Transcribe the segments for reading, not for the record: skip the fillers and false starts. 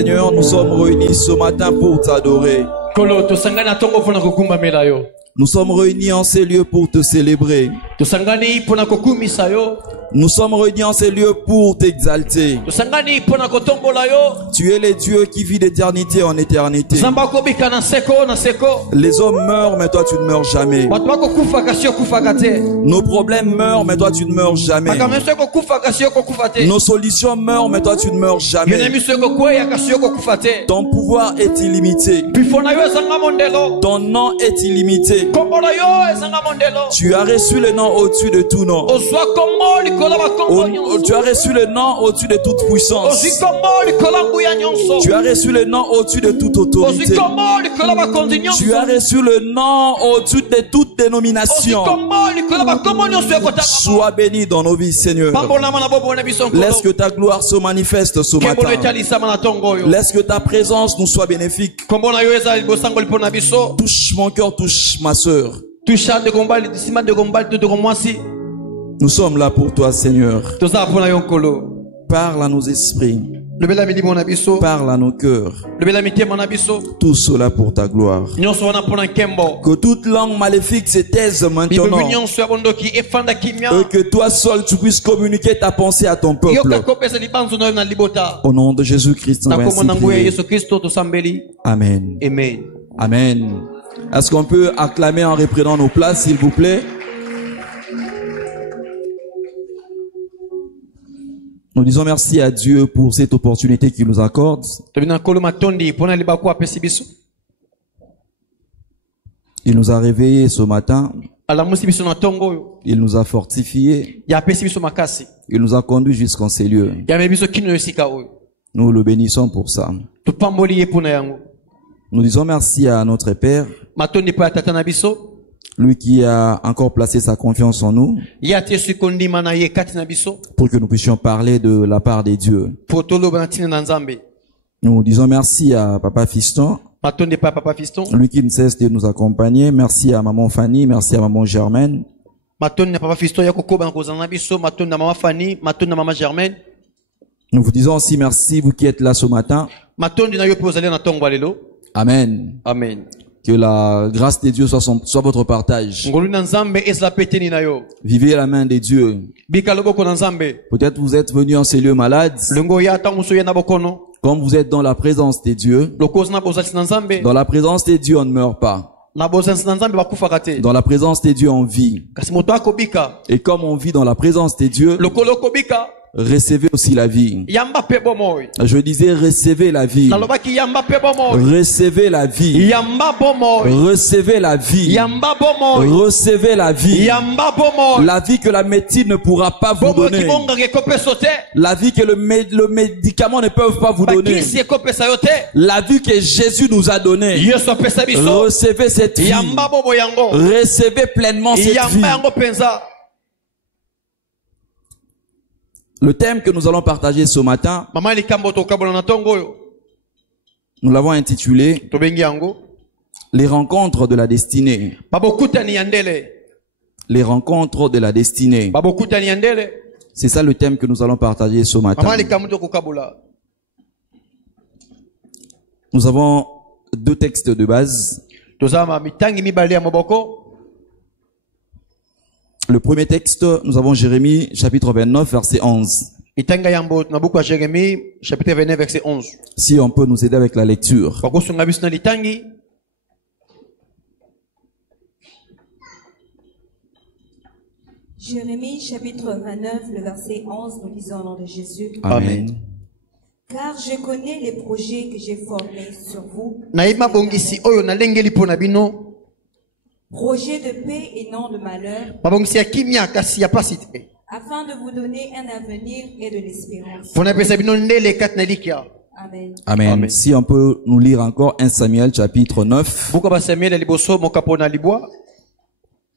Seigneur, nous sommes réunis ce matin pour t'adorer. Nous sommes réunis en ces lieux pour te célébrer. Nous sommes réunis en ces lieux pour t'exalter. Tu es le Dieu qui vit d'éternité en éternité. Les hommes meurent, mais toi tu ne meurs jamais. Nos problèmes meurent, mais toi tu ne meurs jamais. Nos solutions meurent, mais toi tu ne meurs jamais. Ton pouvoir est illimité. Ton nom est illimité. Tu as reçu le nom au-dessus de tout nom. Tu as reçu le nom au-dessus de toute puissance. Tu as reçu le nom au-dessus de toute autorité. Tu as reçu le nom au-dessus de toute dénomination. Sois béni dans nos vies, Seigneur. Laisse que ta gloire se manifeste ce matin. Laisse que ta présence nous soit bénéfique. Touche mon cœur, touche ma sœur. Nous sommes là pour toi, Seigneur. Parle à nos esprits. Parle à nos cœurs. Tout cela pour ta gloire. Que toute langue maléfique se taise maintenant. Et que toi seul tu puisses communiquer ta pensée à ton peuple. Au nom de Jésus-Christ, nous avons prié. Amen. Amen. Est-ce qu'on peut acclamer en reprenant nos places, s'il vous plaît? Nous disons merci à Dieu pour cette opportunité qu'il nous accorde. Il nous a réveillés ce matin. Il nous a fortifiés. Il nous a conduits jusqu'en ces lieux. Nous le bénissons pour ça. Nous disons merci à notre Père, lui qui a encore placé sa confiance en nous, pour que nous puissions parler de la part des dieux. Nous disons merci à Papa Fiston, lui qui ne cesse de nous accompagner. Merci à Maman Fanny, merci à Maman Germaine. Nous vous disons aussi merci, vous qui êtes là ce matin. Amen. Amen. Que la grâce de Dieu soit votre partage. Vivez la main de Dieu. Peut-être vous êtes venus en ces lieux malades. Comme vous êtes dans la présence de Dieu. Dans la présence de Dieu, on ne meurt pas. Dans la présence de Dieu, on vit. Et comme on vit dans la présence de Dieu, recevez aussi la vie. Je disais recevez la vie. Recevez la vie. Recevez la vie. Recevez la vie. La vie que la médecine ne pourra pas vous donner. La vie que le médicament ne peut pas vous donner. La vie que Jésus nous a donnée. Recevez cette vie. Recevez pleinement cette vie. Le thème que nous allons partager ce matin, nous l'avons intitulé Les rencontres de la destinée. Les rencontres de la destinée. C'est ça le thème que nous allons partager ce matin. Nous avons deux textes de base. Le premier texte, nous avons Jérémie, chapitre 29, verset 11. Si on peut nous aider avec la lecture. Jérémie, chapitre 29, le verset 11, nous lisons au nom de Jésus. Amen. Car je connais les projets que j'ai formés sur vous. Projet de paix et non de malheur, afin de vous donner un avenir et de l'espérance. Amen. Amen. Amen. Si on peut nous lire encore 1 Samuel chapitre 9.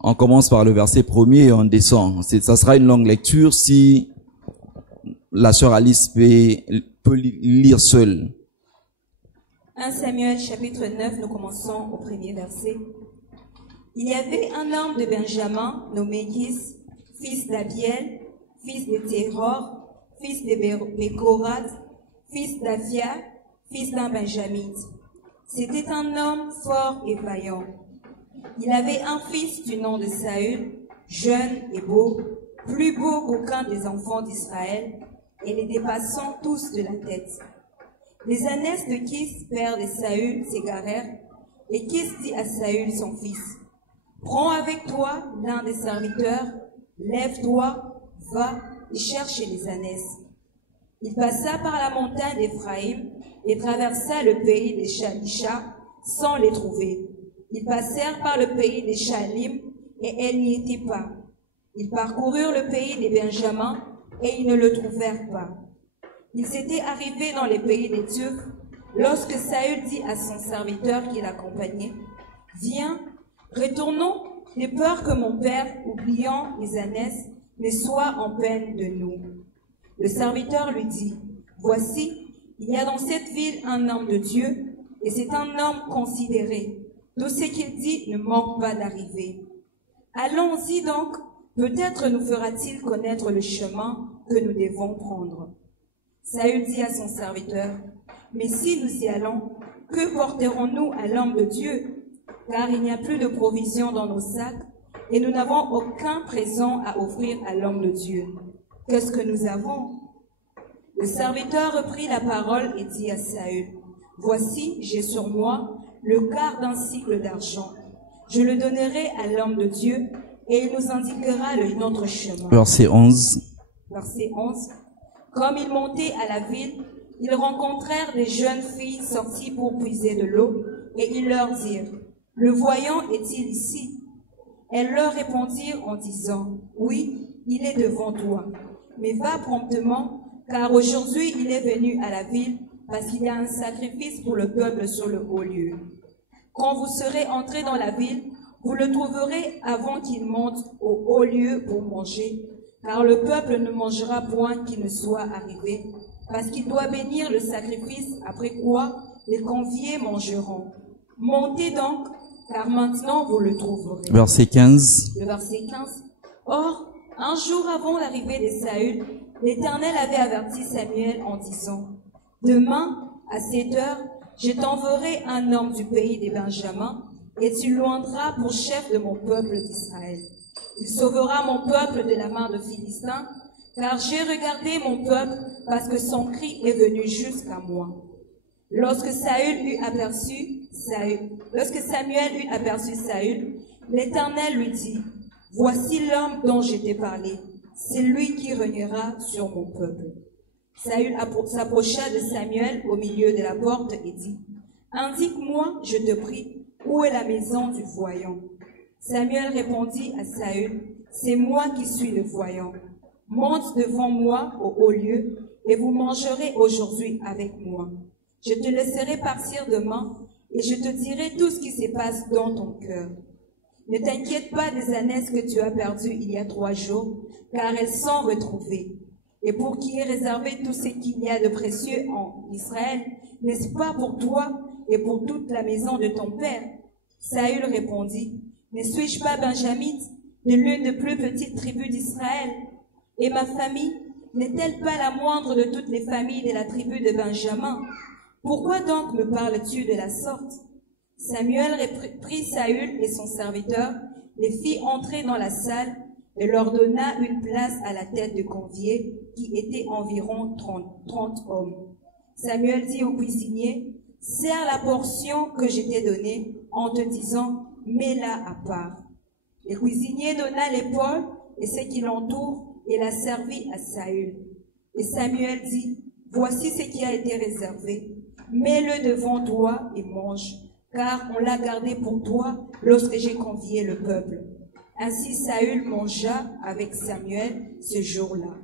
On commence par le verset 1er et on descend. Ça sera une longue lecture si la sœur Alice peut lire seule. 1 Samuel chapitre 9, nous commençons au premier verset. Il y avait un homme de Benjamin nommé Gis, fils d'Abiel, fils de Teror, fils de Bécorat, fils d'Afia, fils d'un benjamite. C'était un homme fort et vaillant. Il avait un fils du nom de Saül, jeune et beau, plus beau qu'aucun des enfants d'Israël, et les dépassant tous de la tête. Les ânesse de Kis, père de Saül, s'égarèrent, et Kis dit à Saül son fils, « Prends avec toi l'un des serviteurs, lève-toi, va et cherche les ânesse. » Il passa par la montagne d'Éphraïm et traversa le pays des Shalisha sans les trouver. Ils passèrent par le pays des Shalim et elles n'y étaient pas. Ils parcoururent le pays des Benjamins et ils ne le trouvèrent pas. Ils étaient arrivés dans les pays des Turcs lorsque Saül dit à son serviteur qui l'accompagnait, « Viens, retournons, de peur que mon père, oubliant les ânesses, ne soit en peine de nous. » Le serviteur lui dit, « Voici, il y a dans cette ville un homme de Dieu, et c'est un homme considéré. Tout ce qu'il dit ne manque pas d'arriver. Allons-y donc, peut-être nous fera-t-il connaître le chemin que nous devons prendre. » Saül dit à son serviteur, « Mais si nous y allons, que porterons-nous à l'homme de Dieu? Car il n'y a plus de provisions dans nos sacs, et nous n'avons aucun présent à offrir à l'homme de Dieu. Qu'est-ce que nous avons? » Le serviteur reprit la parole et dit à Saül, « Voici, j'ai sur moi le quart d'un cycle d'argent. Je le donnerai à l'homme de Dieu, et il nous indiquera notre chemin. » Verset 11. Verset 11. Comme ils montaient à la ville, ils rencontrèrent des jeunes filles sorties pour puiser de l'eau, et ils leur dirent, « Le voyant est-il ici? » Elles leur répondirent en disant, « Oui, il est devant toi. Mais va promptement, car aujourd'hui il est venu à la ville, parce qu'il y a un sacrifice pour le peuple sur le haut lieu. Quand vous serez entrés dans la ville, vous le trouverez avant qu'il monte au haut lieu pour manger, car le peuple ne mangera point qu'il ne soit arrivé, parce qu'il doit bénir le sacrifice, après quoi les conviés mangeront. Montez donc, car maintenant vous le trouverez. » Verset 15. Le verset 15. Or, un jour avant l'arrivée de Saül, l'Éternel avait averti Samuel en disant, « Demain, à 7 heures, je t'enverrai un homme du pays des Benjamins, et tu l'oindras pour chef de mon peuple d'Israël. Il sauvera mon peuple de la main de Philistins, car j'ai regardé mon peuple, parce que son cri est venu jusqu'à moi. » Lorsque Samuel eut aperçu Saül, l'Éternel lui dit, « Voici l'homme dont je t'ai parlé, c'est lui qui régnera sur mon peuple. » Saül s'approcha de Samuel au milieu de la porte et dit, « Indique-moi, je te prie, où est la maison du voyant? » Samuel répondit à Saül, « C'est moi qui suis le voyant. Monte devant moi au haut lieu, et vous mangerez aujourd'hui avec moi. Je te laisserai partir demain, et je te dirai tout ce qui se passe dans ton cœur. Ne t'inquiète pas des ânesses que tu as perdues il y a 3 jours, car elles sont retrouvées. Et pour qui est réservé tout ce qu'il y a de précieux en Israël, n'est-ce pas pour toi et pour toute la maison de ton père? » Saül répondit, « Ne suis-je pas benjamite, de l'une des plus petites tribus d'Israël? Et ma famille n'est-elle pas la moindre de toutes les familles de la tribu de Benjamin? Pourquoi donc me parles-tu de la sorte? » Samuel prit Saül et son serviteur, les fit entrer dans la salle et leur donna une place à la tête de conviés, qui étaient environ 30 hommes. Samuel dit au cuisinier, « Sers la portion que je t'ai donnée, en te disant, mets-la à part. » Le cuisinier donna l'épaule et ce qui l'entoure et la servit à Saül. Et Samuel dit, « Voici ce qui a été réservé. Mets-le devant toi et mange, car on l'a gardé pour toi lorsque j'ai convié le peuple. » Ainsi Saül mangea avec Samuel ce jour-là.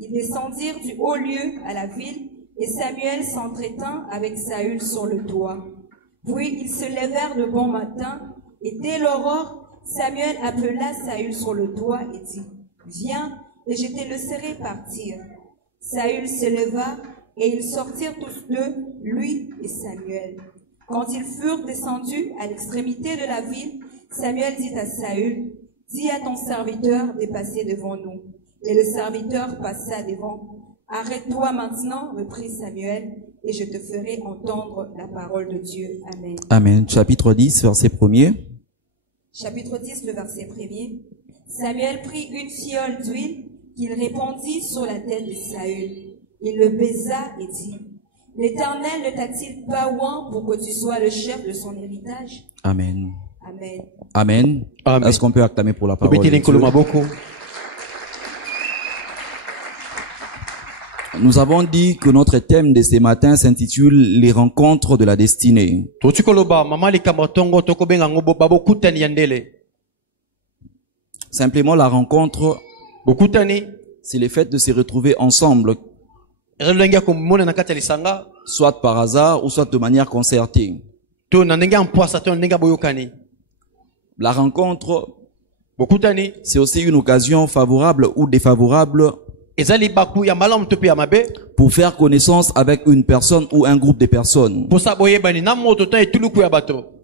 Ils descendirent du haut lieu à la ville, et Samuel s'entretint avec Saül sur le toit. Puis ils se levèrent de bon matin, et dès l'aurore, Samuel appela Saül sur le toit et dit, « Viens, et je te laisserai partir. » Saül se leva, et ils sortirent tous deux, lui et Samuel. Quand ils furent descendus à l'extrémité de la ville, Samuel dit à Saül, « Dis à ton serviteur de passer devant nous. » Et le serviteur passa devant. « Arrête-toi maintenant, reprit Samuel, et je te ferai entendre la parole de Dieu. Amen. Amen. Chapitre 10, verset 1er. Chapitre 10, le verset 1er. Samuel prit une fiole d'huile qu'il répandit sur la tête de Saül. Il le baisa et dit, l'Éternel ne t'a-t-il pas oint pour que tu sois le chef de son héritage? Amen. Amen. Amen. Amen. Est-ce qu'on peut acclamer pour la parole de Dieu? Nous avons dit que notre thème de ce matin s'intitule les rencontres de la destinée. Simplement la rencontre, c'est le fait de se retrouver ensemble, soit par hasard ou soit de manière concertée. La rencontre, c'est aussi une occasion favorable ou défavorable pour faire connaissance avec une personne ou un groupe de personnes.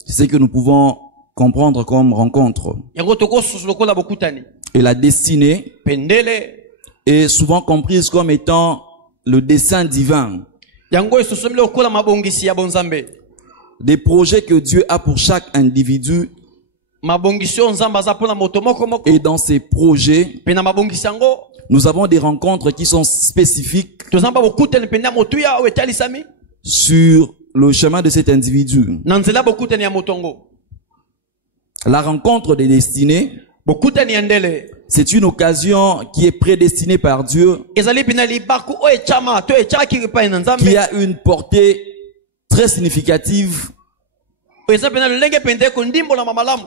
C'est ce que nous pouvons comprendre comme rencontre. Et la destinée est souvent comprise comme étant le dessein divin. Des projets que Dieu a pour chaque individu. Et dans ces projets, nous avons des rencontres qui sont spécifiques sur le chemin de cet individu. La rencontre des destinées, c'est une occasion qui est prédestinée par Dieu, qui a une portée très significative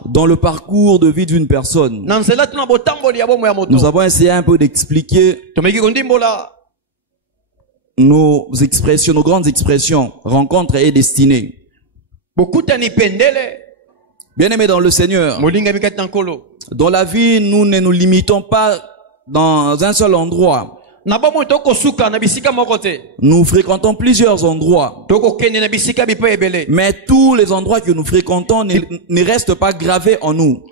dans le parcours de vie d'une personne. Nous avons essayé un peu d'expliquer nos expressions, nos grandes expressions, rencontre et destinée. Bien-aimés dans le Seigneur, dans la vie, nous ne nous limitons pas dans un seul endroit. Nous fréquentons plusieurs endroits. Mais tous les endroits que nous fréquentons ne restent pas gravés en nous.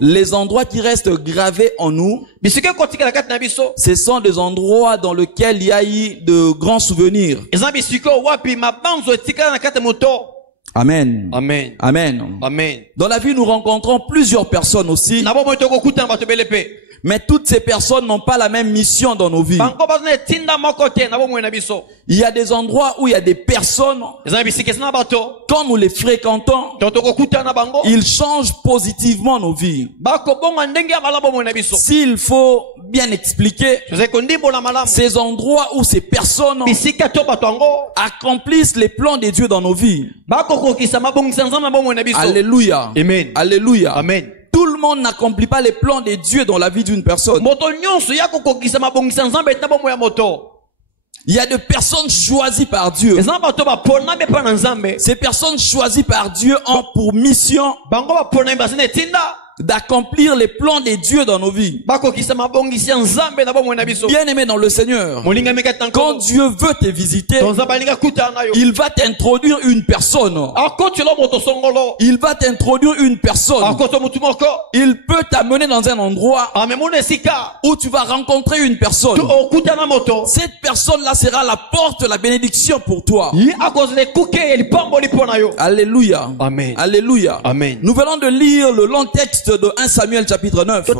Les endroits qui restent gravés en nous, ce sont des endroits dans lesquels il y a eu de grands souvenirs. Amen. Amen. Amen. Amen. Dans la vie, nous rencontrons plusieurs personnes aussi. Mais toutes ces personnes n'ont pas la même mission dans nos vies. Il y a des endroits où il y a des personnes, quand nous les fréquentons, ils changent positivement nos vies. S'il faut bien expliquer, ces endroits où ces personnes accomplissent les plans de Dieu dans nos vies. Alléluia. Amen. Alléluia. Amen. Tout le monde n'accomplit pas les plans de Dieu dans la vie d'une personne. Il y a des personnes choisies par Dieu. Ces personnes choisies par Dieu ont pour mission d'accomplir les plans de Dieu dans nos vies. Bien aimé dans le Seigneur, quand Dieu veut te visiter, il va t'introduire une personne. Il va t'introduire une personne. Il peut t'amener dans un endroit où tu vas rencontrer une personne. Cette personne-là sera la porte de la bénédiction pour toi. Alléluia. Amen. Alléluia. Amen. Nous venons de lire le long texte de 1 Samuel chapitre 9.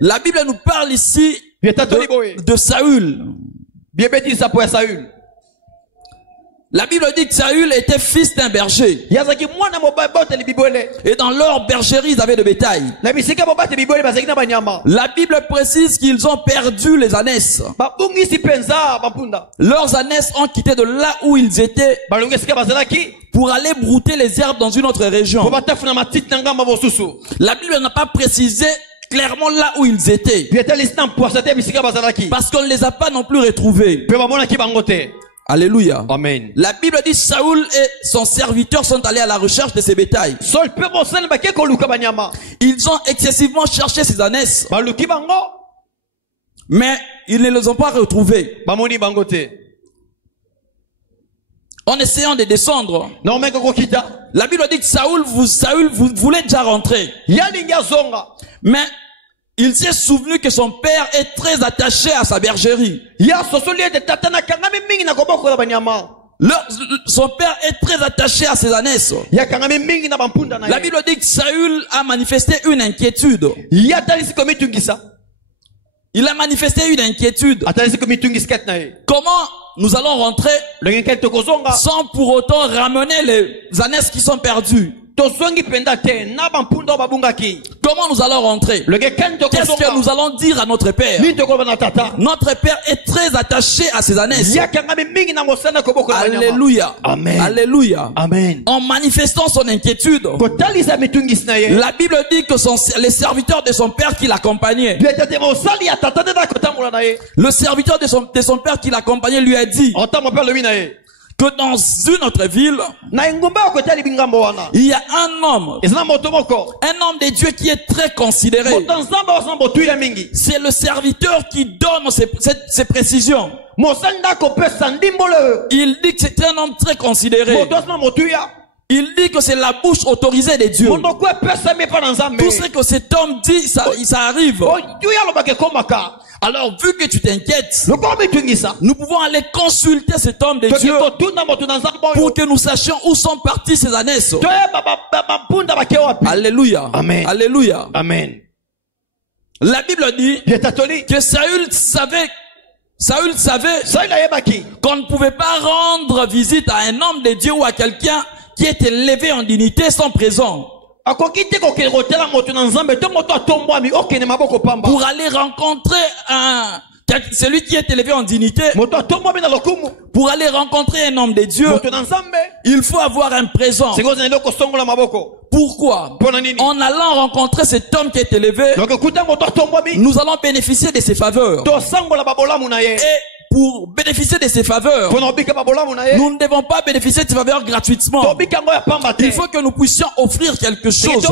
La Bible nous parle ici de Saül. La Bible dit que Saül était fils d'un berger. Et dans leur bergerie, ils avaient de bétail. La Bible précise qu'ils ont perdu les ânesses. Leurs ânesses ont quitté de là où ils étaient pour aller brouter les herbes dans une autre région. La Bible n'a pas précisé clairement là où ils étaient, parce qu'on ne les a pas non plus retrouvés. Alléluia. Amen. La Bible dit Saül et son serviteur sont allés à la recherche de ses bétails. Ils ont excessivement cherché ces ânesses, mais ils ne les ont pas retrouvés. En essayant de descendre, la Bible dit que Saül voulait déjà rentrer. Mais Il s'est souvenu que son père est très attaché à sa bergerie. Son père est très attaché à ses ânesses. La Bible dit que Saül a manifesté une inquiétude. Il a manifesté une inquiétude. Comment nous allons rentrer sans pour autant ramener les ânesses qui sont perdues? Comment nous allons rentrer? Qu'est-ce que nous allons dire à notre père? Notre père est très attaché à ses ânesses. Alléluia. Amen. Alléluia. Amen. En manifestant son inquiétude, la Bible dit que les serviteurs de son père qui l'accompagnaient, le serviteur de son père qui l'accompagnait lui a dit que dans une autre ville, il y a un homme de Dieu qui est très considéré. C'est le serviteur qui donne ces précisions. Il dit que c'est un homme très considéré. Il dit que c'est la bouche autorisée de Dieu. Tout ce que cet homme dit, ça arrive. Alors, vu que tu t'inquiètes, nous pouvons aller consulter cet homme de Dieu pour que nous sachions où sont partis ces ânesses. Alléluia. Amen. Alléluia. Amen. La Bible dit que Saül savait qu'on ne pouvait pas rendre visite à un homme de Dieu ou à quelqu'un qui est élevé en dignité sans présent. Pour aller rencontrer celui qui est élevé en dignité, pour aller rencontrer un homme de Dieu, il faut avoir un présent. Pourquoi? En allant rencontrer cet homme qui est élevé, nous allons bénéficier de ses faveurs. Et pour bénéficier de ses faveurs, nous ne devons pas bénéficier de ses faveurs gratuitement. Il faut que nous puissions offrir quelque chose.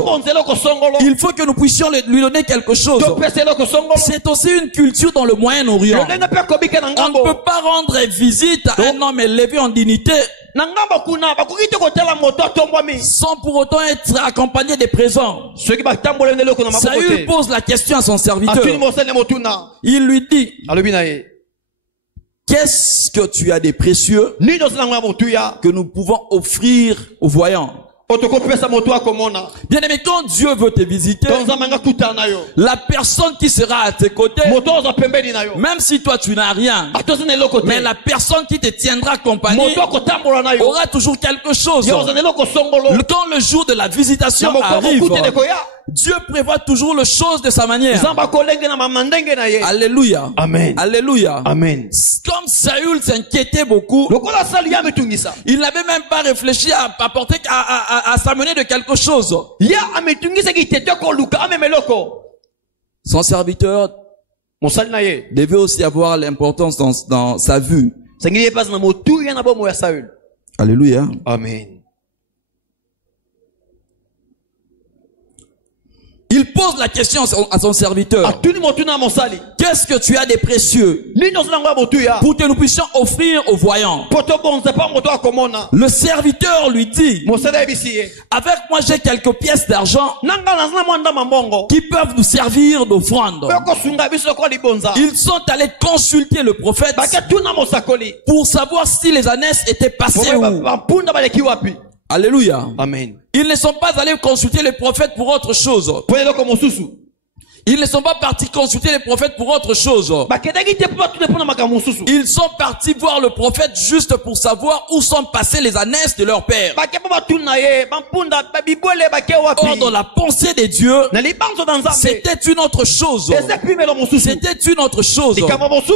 Il faut que nous puissions lui donner quelque chose. C'est aussi une culture dans le Moyen-Orient. On ne peut pas rendre visite à un homme élevé en dignité sans pour autant être accompagné des présents. Saül pose la question à son serviteur. Il lui dit: qu'est-ce que tu as de précieux que nous pouvons offrir aux voyants? Bien aimé, quand Dieu veut te visiter, la personne qui sera à tes côtés, même si toi tu n'as rien, mais la personne qui te tiendra compagnie aura toujours quelque chose. Quand le jour de la visitation arrive, Dieu prévoit toujours les choses de sa manière. Alléluia. Amen. Alléluia. Amen. Comme Saül s'inquiétait beaucoup, il n'avait même pas réfléchi à apporter, à s'amener de quelque chose. Son serviteur devait aussi avoir l'importance dans sa vue. Alléluia. Amen. Il pose la question à son serviteur: qu'est-ce que tu as de précieux pour que nous puissions offrir aux voyants? Le serviteur lui dit: avec moi j'ai quelques pièces d'argent qui peuvent nous servir d'offrande. Ils sont allés consulter le prophète pour savoir si les ânesses étaient passées où. Alléluia. Amen. Ils ne sont pas allés consulter les prophètes pour autre chose. Ils ne sont pas partis consulter les prophètes pour autre chose. Ils sont partis voir le prophète juste pour savoir où sont passées les ânesses de leur père. Or, dans la pensée de Dieu, c'était une autre chose. C'était une autre chose.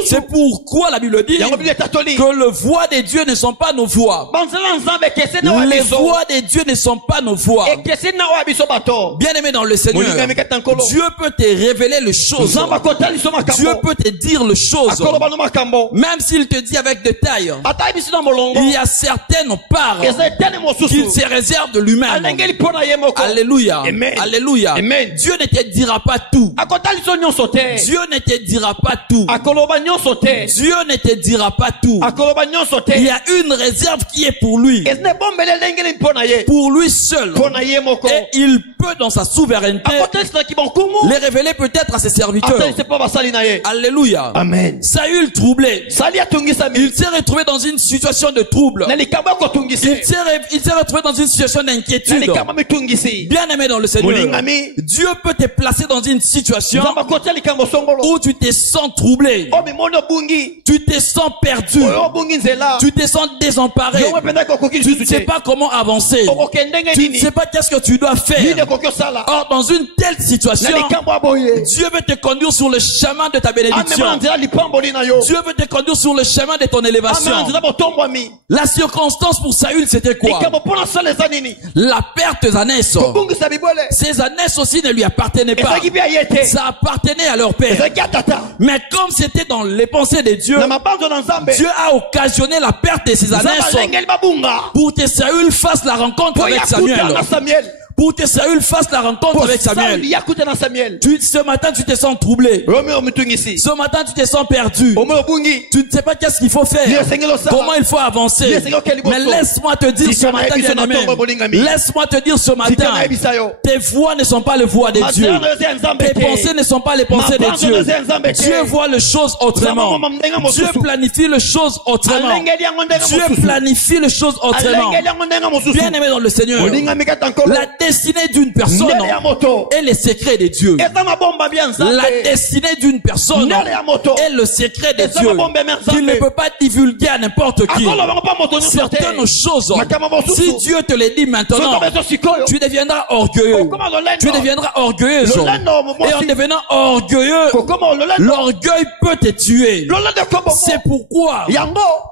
C'est pourquoi la Bible dit que les voix de Dieu ne sont pas nos voix. Les voix de Dieu ne sont pas nos voix. Bien aimé dans le Seigneur, Dieu peut te révéler les choses. Dieu peut te dire les choses. Même s'il te dit avec détail, il y a certaines parts qu'il se réserve de lui-même. Alléluia. Alléluia. Dieu ne te dira pas tout. Dieu ne te dira pas tout. Dieu ne te dira pas tout. Il y a une réserve qui est pour lui. Pour lui seul. Et il peut dans sa souveraineté les révéler révélé peut-être à ses serviteurs. Alléluia. Amen. Saül troublé. Il s'est retrouvé dans une situation de trouble. Il s'est retrouvé dans une situation d'inquiétude. Bien aimé dans le Seigneur, Dieu peut te placer dans une situation où tu te sens troublé. Tu te sens perdu. Tu te sens désemparé. Tu ne sais pas comment avancer. Tu ne sais pas qu'est-ce que tu dois faire. Or, dans une telle situation, Dieu veut te conduire sur le chemin de ta bénédiction. Dieu veut te conduire sur le chemin de ton élévation. La circonstance pour Saül, c'était quoi? La perte des ânesse. Ces ânesse aussi ne lui appartenaient pas. Ça appartenait à leur père. Mais comme c'était dans les pensées de Dieu, Dieu a occasionné la perte de ces ânesse pour que Saül fasse la rencontre avec Samuel. Pour que Saül fasse la rencontre avec Samuel. Ce matin, tu te sens troublé. Ce matin, tu te sens perdu. Tu ne sais pas qu'est-ce qu'il faut faire. Comment il faut avancer. Mais laisse-moi te dire ce matin, bien-aimé. Laisse-moi te dire ce matin. Tes voix ne sont pas les voix de Dieu. Tes pensées ne sont pas les pensées de Dieu. Dieu voit les choses autrement. Dieu planifie les choses autrement. Dieu planifie les choses autrement. Bien-aimé dans le Seigneur. La destinée d'une personne est le secret de Dieu. La destinée d'une personne est le secret de Dieu qu'il ne peut pas divulguer à n'importe qui. Certaines choses, si Dieu te les dit maintenant, tu deviendras orgueilleux. Tu deviendras orgueilleuse. Et en devenant orgueilleux, l'orgueil peut te tuer. C'est pourquoi,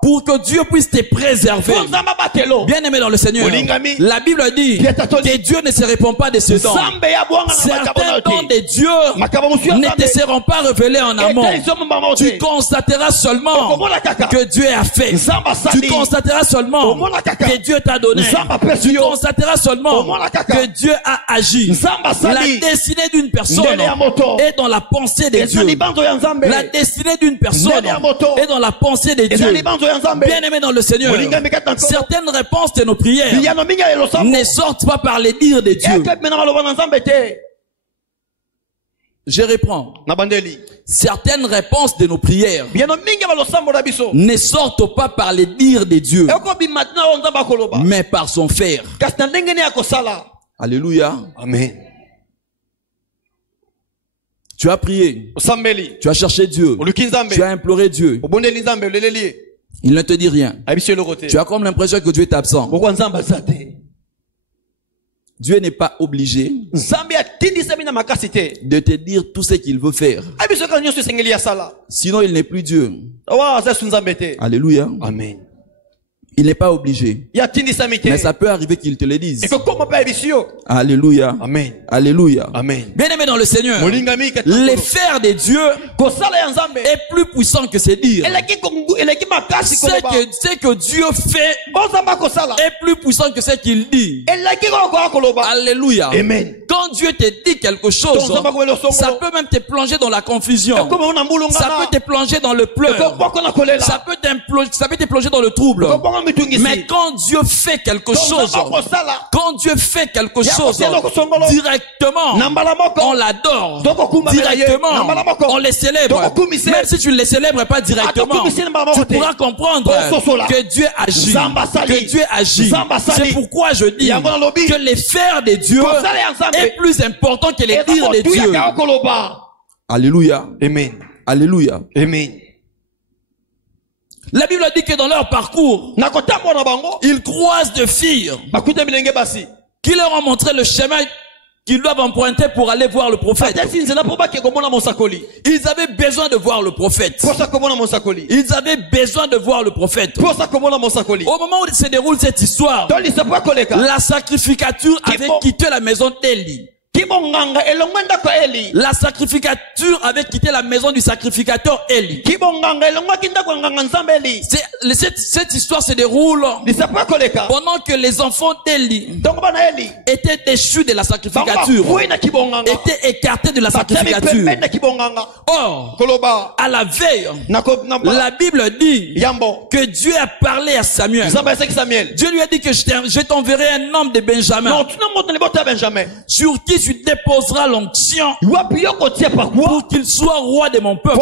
pour que Dieu puisse te préserver, bien aimé dans le Seigneur, la Bible dit que Dieu ne se répond pas de ce dons. Certains dons de Dieu ne te seront pas révélés en amont. Tu constateras seulement que Dieu a fait. Tu constateras seulement que Dieu t'a donné. Tu constateras seulement que Dieu a agi. La destinée d'une personne est dans la pensée de Dieu. La destinée d'une personne est dans la pensée de Dieu. Bien aimé dans le Seigneur, certaines réponses de nos prières ne sortent pas par les dires de Dieu. Je reprends. Certaines réponses de nos prières ne sortent pas par les dires de Dieu, mais par son faire. Alléluia. Amen. Tu as prié. Tu as cherché Dieu. Tu as imploré Dieu. Il ne te dit rien. Tu as comme l'impression que Dieu est absent. Dieu n'est pas obligé de te dire tout ce qu'il veut faire. Sinon, il n'est plus Dieu. Alléluia. Amen. Il n'est pas obligé. Mais ça peut arriver qu'il te le dise. Alléluia. Amen. Alléluia. Amen. Bien aimé dans le Seigneur, les faire de Dieu est plus puissant que ses dires. Ce que Dieu fait est plus puissant que ce qu'il dit. Alléluia. Amen. Quand Dieu te dit quelque chose, ça peut même te plonger dans la confusion. Ça peut te plonger dans le pleur. Ça peut te plonger dans le trouble. Mais quand Dieu fait quelque chose, directement, on l'adore. Directement, on le célèbre. Même si tu ne le célèbres pas directement, tu pourras comprendre que Dieu agit. Que Dieu agit. C'est pourquoi je dis que les faire de Dieu est plus important que les dires de Dieu. Alléluia. Amen. Alléluia. Amen. La Bible dit que dans leur parcours, ils croisent des filles qui leur ont montré le chemin qu'ils doivent emprunter pour aller voir le prophète. Ils avaient besoin de voir le prophète. Ils avaient besoin de voir le prophète. Au moment où se déroule cette histoire, la sacrificature avait quitté la maison d'Élie. La sacrificature avait quitté la maison du sacrificateur Élie. Cette histoire se déroule pendant que les enfants d'Élie étaient déchus de la sacrificature, étaient écartés de la sacrificature. Or, à la veille, la Bible dit que Dieu a parlé à Samuel. Dieu lui a dit que je t'enverrai un homme de Benjamin sur qui tu déposeras l'onction pour qu'il soit roi de mon peuple.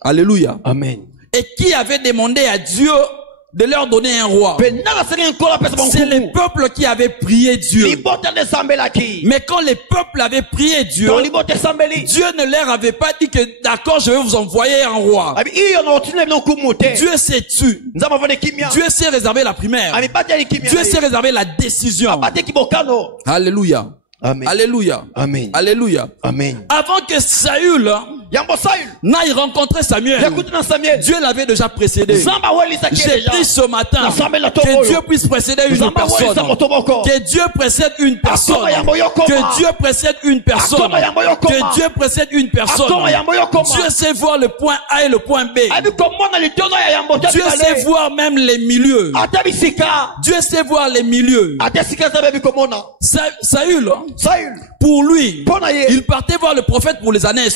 Alléluia. Amen. Et qui avait demandé à Dieu de leur donner un roi? C'est les peuples qui avaient prié Dieu. Mais quand les peuples avaient prié Dieu, Dieu ne leur avait pas dit que d'accord, je vais vous envoyer un roi. Dieu s'est tu. Dieu s'est réservé la primaire. Dieu s'est réservé la décision. Alléluia. Amen. Alléluia. Amen. Alléluia. Amen. Avant que Saül n'aille rencontrer Samuel, Dieu l'avait déjà précédé. J'ai dit ce matin que Dieu puisse précéder une personne. Que Dieu précède une personne. Que Dieu précède une personne. Que Dieu précède une personne. Dieu sait voir le point A et le point B. Dieu sait voir même les milieux. Dieu sait voir les milieux. Saül, pour lui, il partait voir le prophète pour les ânesses.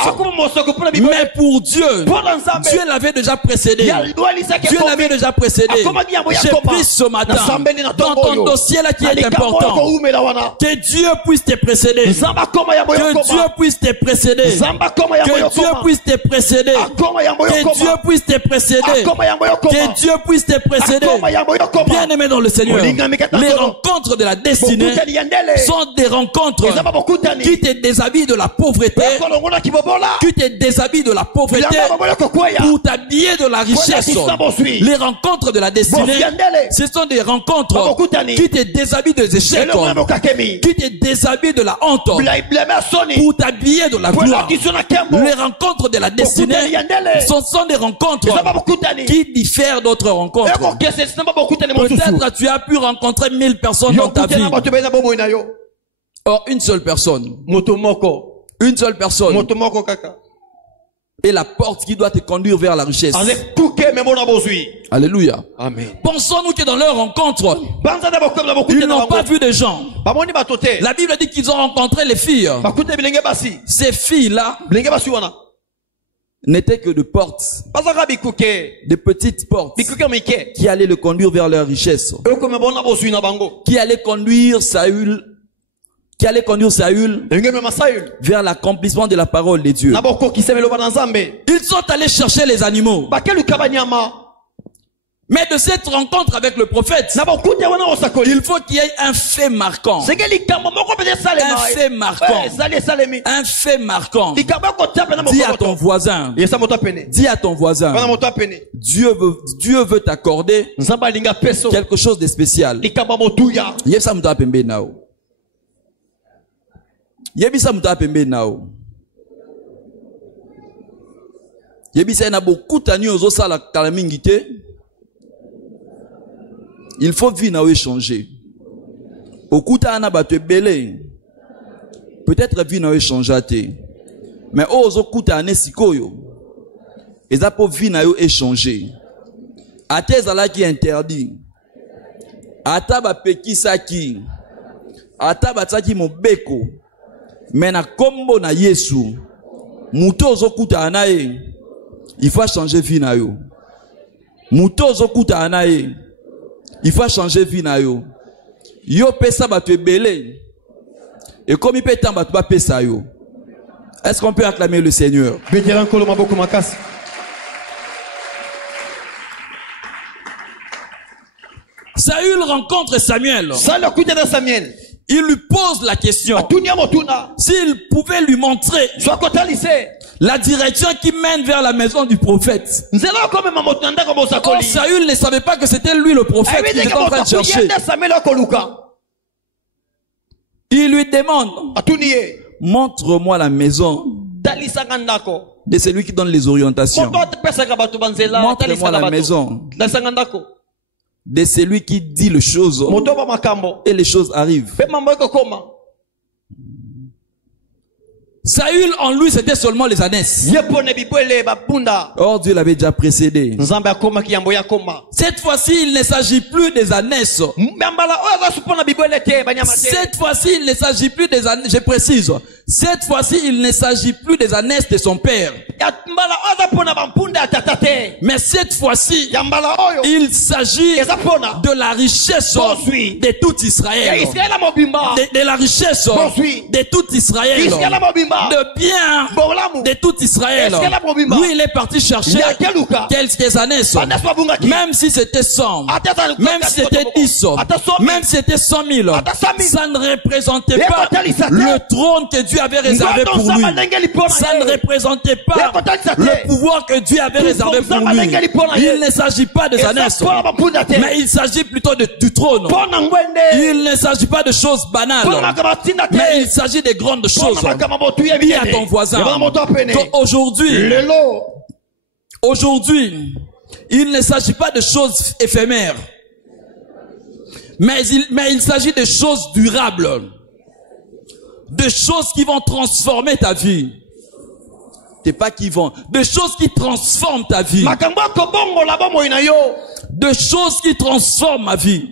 Mais pour Dieu, Dieu l'avait déjà précédé. Dieu l'avait déjà précédé. J'ai pris ce matin dans ton dossier là qui est important. Que Dieu puisse te précéder. Que Dieu puisse te précéder. Que Dieu puisse te précéder. Que Dieu puisse te précéder. Que Dieu puisse te précéder. Bien aimé dans le Seigneur, les rencontres de la destinée sont des rencontres qui te déshabillent de la pauvreté, qui te déshabillent de la pauvreté pour t'habiller de la richesse. Les rencontres de la destinée, ce sont des rencontres qui te déshabillent des échecs, qui te déshabillent de la honte pour t'habiller de la gloire. Les rencontres de la destinée, ce sont des rencontres qui diffèrent d'autres rencontres. Peut-être tu as pu rencontrer 1000 personnes dans ta vie. Or, une seule personne. Une seule personne. Et la porte qui doit te conduire vers la richesse. Alléluia. Amen. Pensons-nous que dans leur rencontre, ils n'ont pas vu des gens. La Bible dit qu'ils ont rencontré les filles. Ces filles-là n'étaient que de portes, de petites portes qui allaient le conduire vers leur richesse, qui allaient conduire Saül vers l'accomplissement de la parole de Dieu. Ils sont allés chercher les animaux. Mais de cette rencontre avec le prophète, il faut qu'il y ait un fait marquant. Un fait marquant. Un fait marquant. Dis à ton voisin. Dis à ton voisin. Dieu veut t'accorder quelque chose de spécial. Yebisa muta pembe nao. Yebisa na beaucoup tani ozo sala kalamingite. Il faut vivre na échanger. Okuta na batu belé. Peut-être vivre na échanger te. Mais ozo kuta ne sikoyo. Eza po vivre na échanger. Ate zala qui interdit. Ata ba pekisa ki. Ata ba tsaki mobeko. Mais na kombo na Yesu, muto zokuta anaye, il faut changer vie na yo. Muto zokuta anaye, il faut changer vie na yo. Yo pesa batu ebele, et comme il peut tant batu ba pesa yo. Est-ce qu'on peut acclamer le Seigneur? Saül rencontre Samuel. Il lui pose la question s'il pouvait lui montrer la direction qui mène vers la maison du prophète. Or, Saül ne savait pas que c'était lui le prophète qu'il était en train de chercher. Il lui demande, montre-moi la maison de celui qui donne les orientations. Montre-moi la maison de celui qui dit les choses et les choses arrivent. Saül en lui c'était seulement les ânesses. Or Dieu l'avait déjà précédé. Cette fois-ci il ne s'agit plus des ânesses. Cette fois-ci il ne s'agit plus des ânesses. Je précise. Cette fois-ci, il ne s'agit plus des ânesses de son père. Mais cette fois-ci, il s'agit de la richesse de tout Israël. De la richesse de tout Israël. De bien de tout Israël. Lui, il est parti chercher quelques ânesses. Même si c'était 100, même si c'était 10, même si c'était 100 000, ça ne représentait pas le trône que Dieu avait réservé pour lui. Ça ne représentait pas le pouvoir que Dieu avait réservé pour lui. Il ne s'agit pas des ânesses, mais il s'agit plutôt du trône. Il ne s'agit pas de choses banales, mais il s'agit des grandes choses. Dis à ton voisin, aujourd'hui, il ne s'agit pas de choses éphémères, mais il s'agit de choses durables, de choses qui vont transformer ta vie. C'est pas qui vont, de choses qui transforment ta vie, de choses qui transforment ma vie.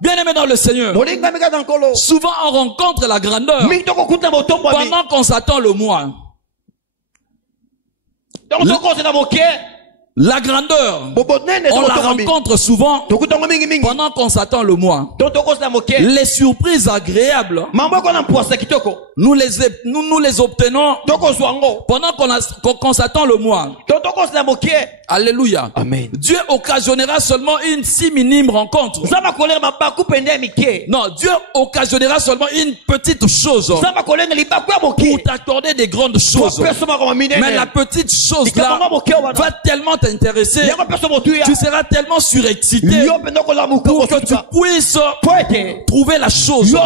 Bien aimé dans le Seigneur, souvent on rencontre la grandeur pendant qu'on s'attend le moins. La grandeur, on la rencontre souvent pendant qu'on s'attend le moins. Les surprises agréables, nous les obtenons pendant qu'on s'attend le moins. Alléluia. Amen. Dieu occasionnera seulement une si minime rencontre. Non, Dieu occasionnera seulement une petite chose pour t'accorder des grandes choses. Mais la petite chose là va tellement t'intéresser, tu seras tellement surexcité pour que tu puisses trouver la chose,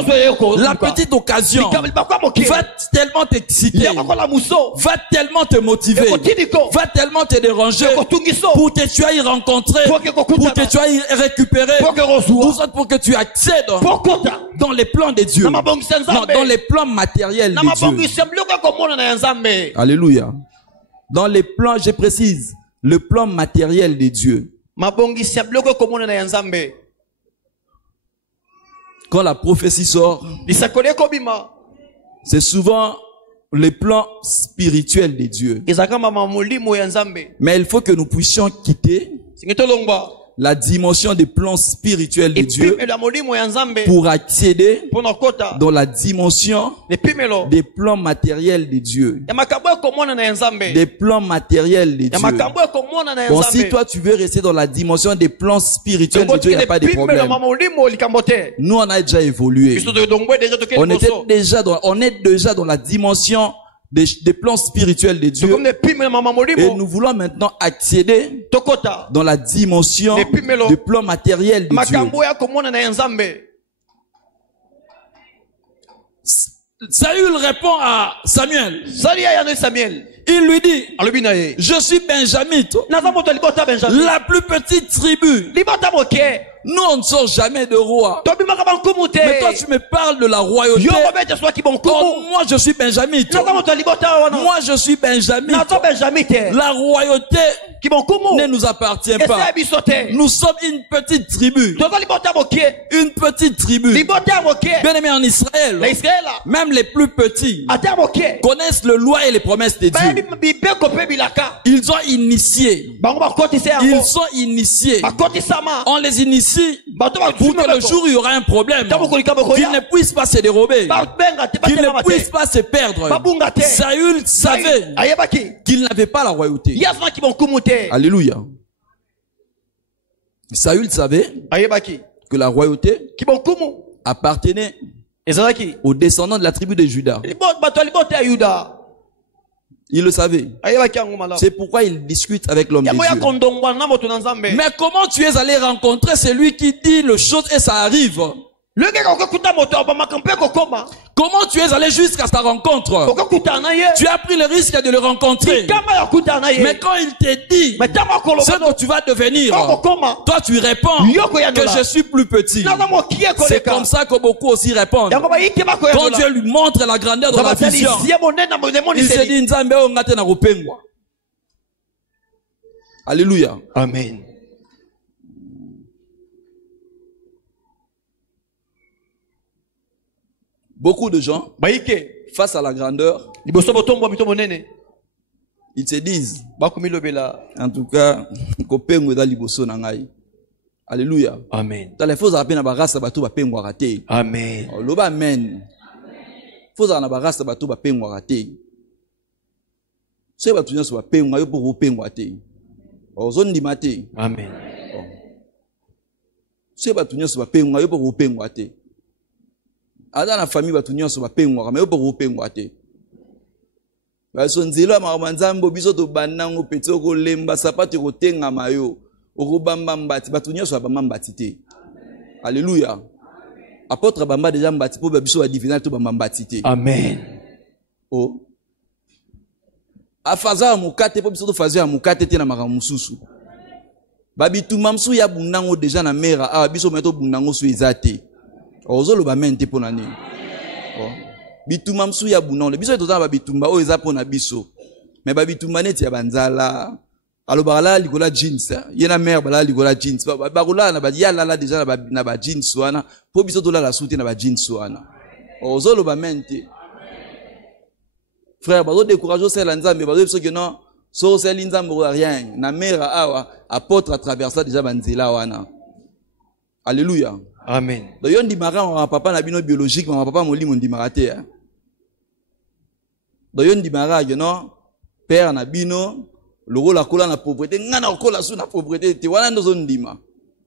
la petite occasion va tellement t'exciter, va tellement te motiver, va tellement te déranger pour que tu ailles rencontrer, pour que tu ailles récupérer, pour que tu accèdes dans les plans de Dieu, non, dans les plans matériels de Dieu. Alléluia. Dans les plans, je précise, le plan matériel de Dieu. Quand la prophétie sort, c'est souvent le plan spirituel de Dieu. Mais il faut que nous puissions quitter la dimension des plans spirituels de Dieu pour accéder dans la dimension des plans matériels de Dieu. Des plans matériels de Dieu. Bon, si toi tu veux rester dans la dimension des plans spirituels de Dieu, il n'y a pas de problème. Nous, on a déjà évolué. On est déjà dans la dimension des plans spirituels de Dieu. Et nous voulons maintenant accéder dans la dimension des plans matériels de Dieu. Saül répond à Samuel. Il lui dit, je suis benjamite, la plus petite tribu. Nous, on ne sort jamais de roi. Mais toi, tu me parles de la royauté. Oh, moi, je suis benjamite. Moi, je suis benjamite. La royauté ne nous appartient pas. Nous sommes une petite tribu. Une petite tribu. Bien aimé en Israël, même les plus petits connaissent le loi et les promesses de Dieu. Ils sont initiés. Ils sont initiés. On les initie pour que le jour où il y aura un problème, qu'ils ne puissent pas se dérober, qu'ils ne puissent pas se perdre. Saül savait qu'il n'avait pas la royauté. Alléluia. Saül savait que la royauté appartenait aux descendants de la tribu de Juda. Il le savait. C'est pourquoi il discute avec l'homme de Dieu. Mais comment tu es allé rencontrer celui qui dit les choses et ça arrive? Comment tu es allé jusqu'à sa rencontre? Tu as pris le risque de le rencontrer. Mais quand il te dit ce que tu vas devenir, toi tu réponds que je suis plus petit. C'est comme ça que beaucoup aussi répondent. Quand Dieu lui montre la grandeur de la vision, il se dit Nzambe o ngate na kopengwa. Alléluia. Amen. Beaucoup de gens, face à la grandeur, ils se disent, en tout cas, alléluia. Amen. Dans les faux appels na barasa batu ba pengwa raté. Amen. Loba amen. Faux na barasa batu ba pengwa raté. C'est batu nyo so ba pengwa yo pour pengwa raté. Ozon di maté. Amen. C'est batu nyo so ba pengwa yo pour pengwa raté. Ada na famille batu nyo so ba pengwa mais yo pour pengwa raté. Ba so nzela ma manzambo biso to banango petso ko lemba sapatu ko tenga mayo. Alléluia. Apôtre Bamba déjà mbati pour biso divinal to bambati. Amen. Oh. Afaza mukate pour biso to faza mukate te na makamususu. Babitu mamsu ya bunango déjà na mera a biso meto bunango su ezate. Ozolo ba mente pona ni. Oh. Bitu mamsu ya bunango biso to za babitumba o eza pona biso. Mais babitumba neti ya banzala. Alors bala likola jeans yena mère bala likola jeans bakola na ba yala la déjà na ba jeans wana po biso to la soute na ba jeans wana ozolo ba mente frère bazo décourager c'est la nzambe bazo biso que non so c'est l'inzambe rien na mère awa apôtre à travers ça déjà banzela wana alléluia amen do yondi mara papa na bino biologique ma papa molimo ndi marate do yondi mara que non père na bino le la cola na pauvreté, ngana kola sous la pauvreté, te wana ndozo ndima.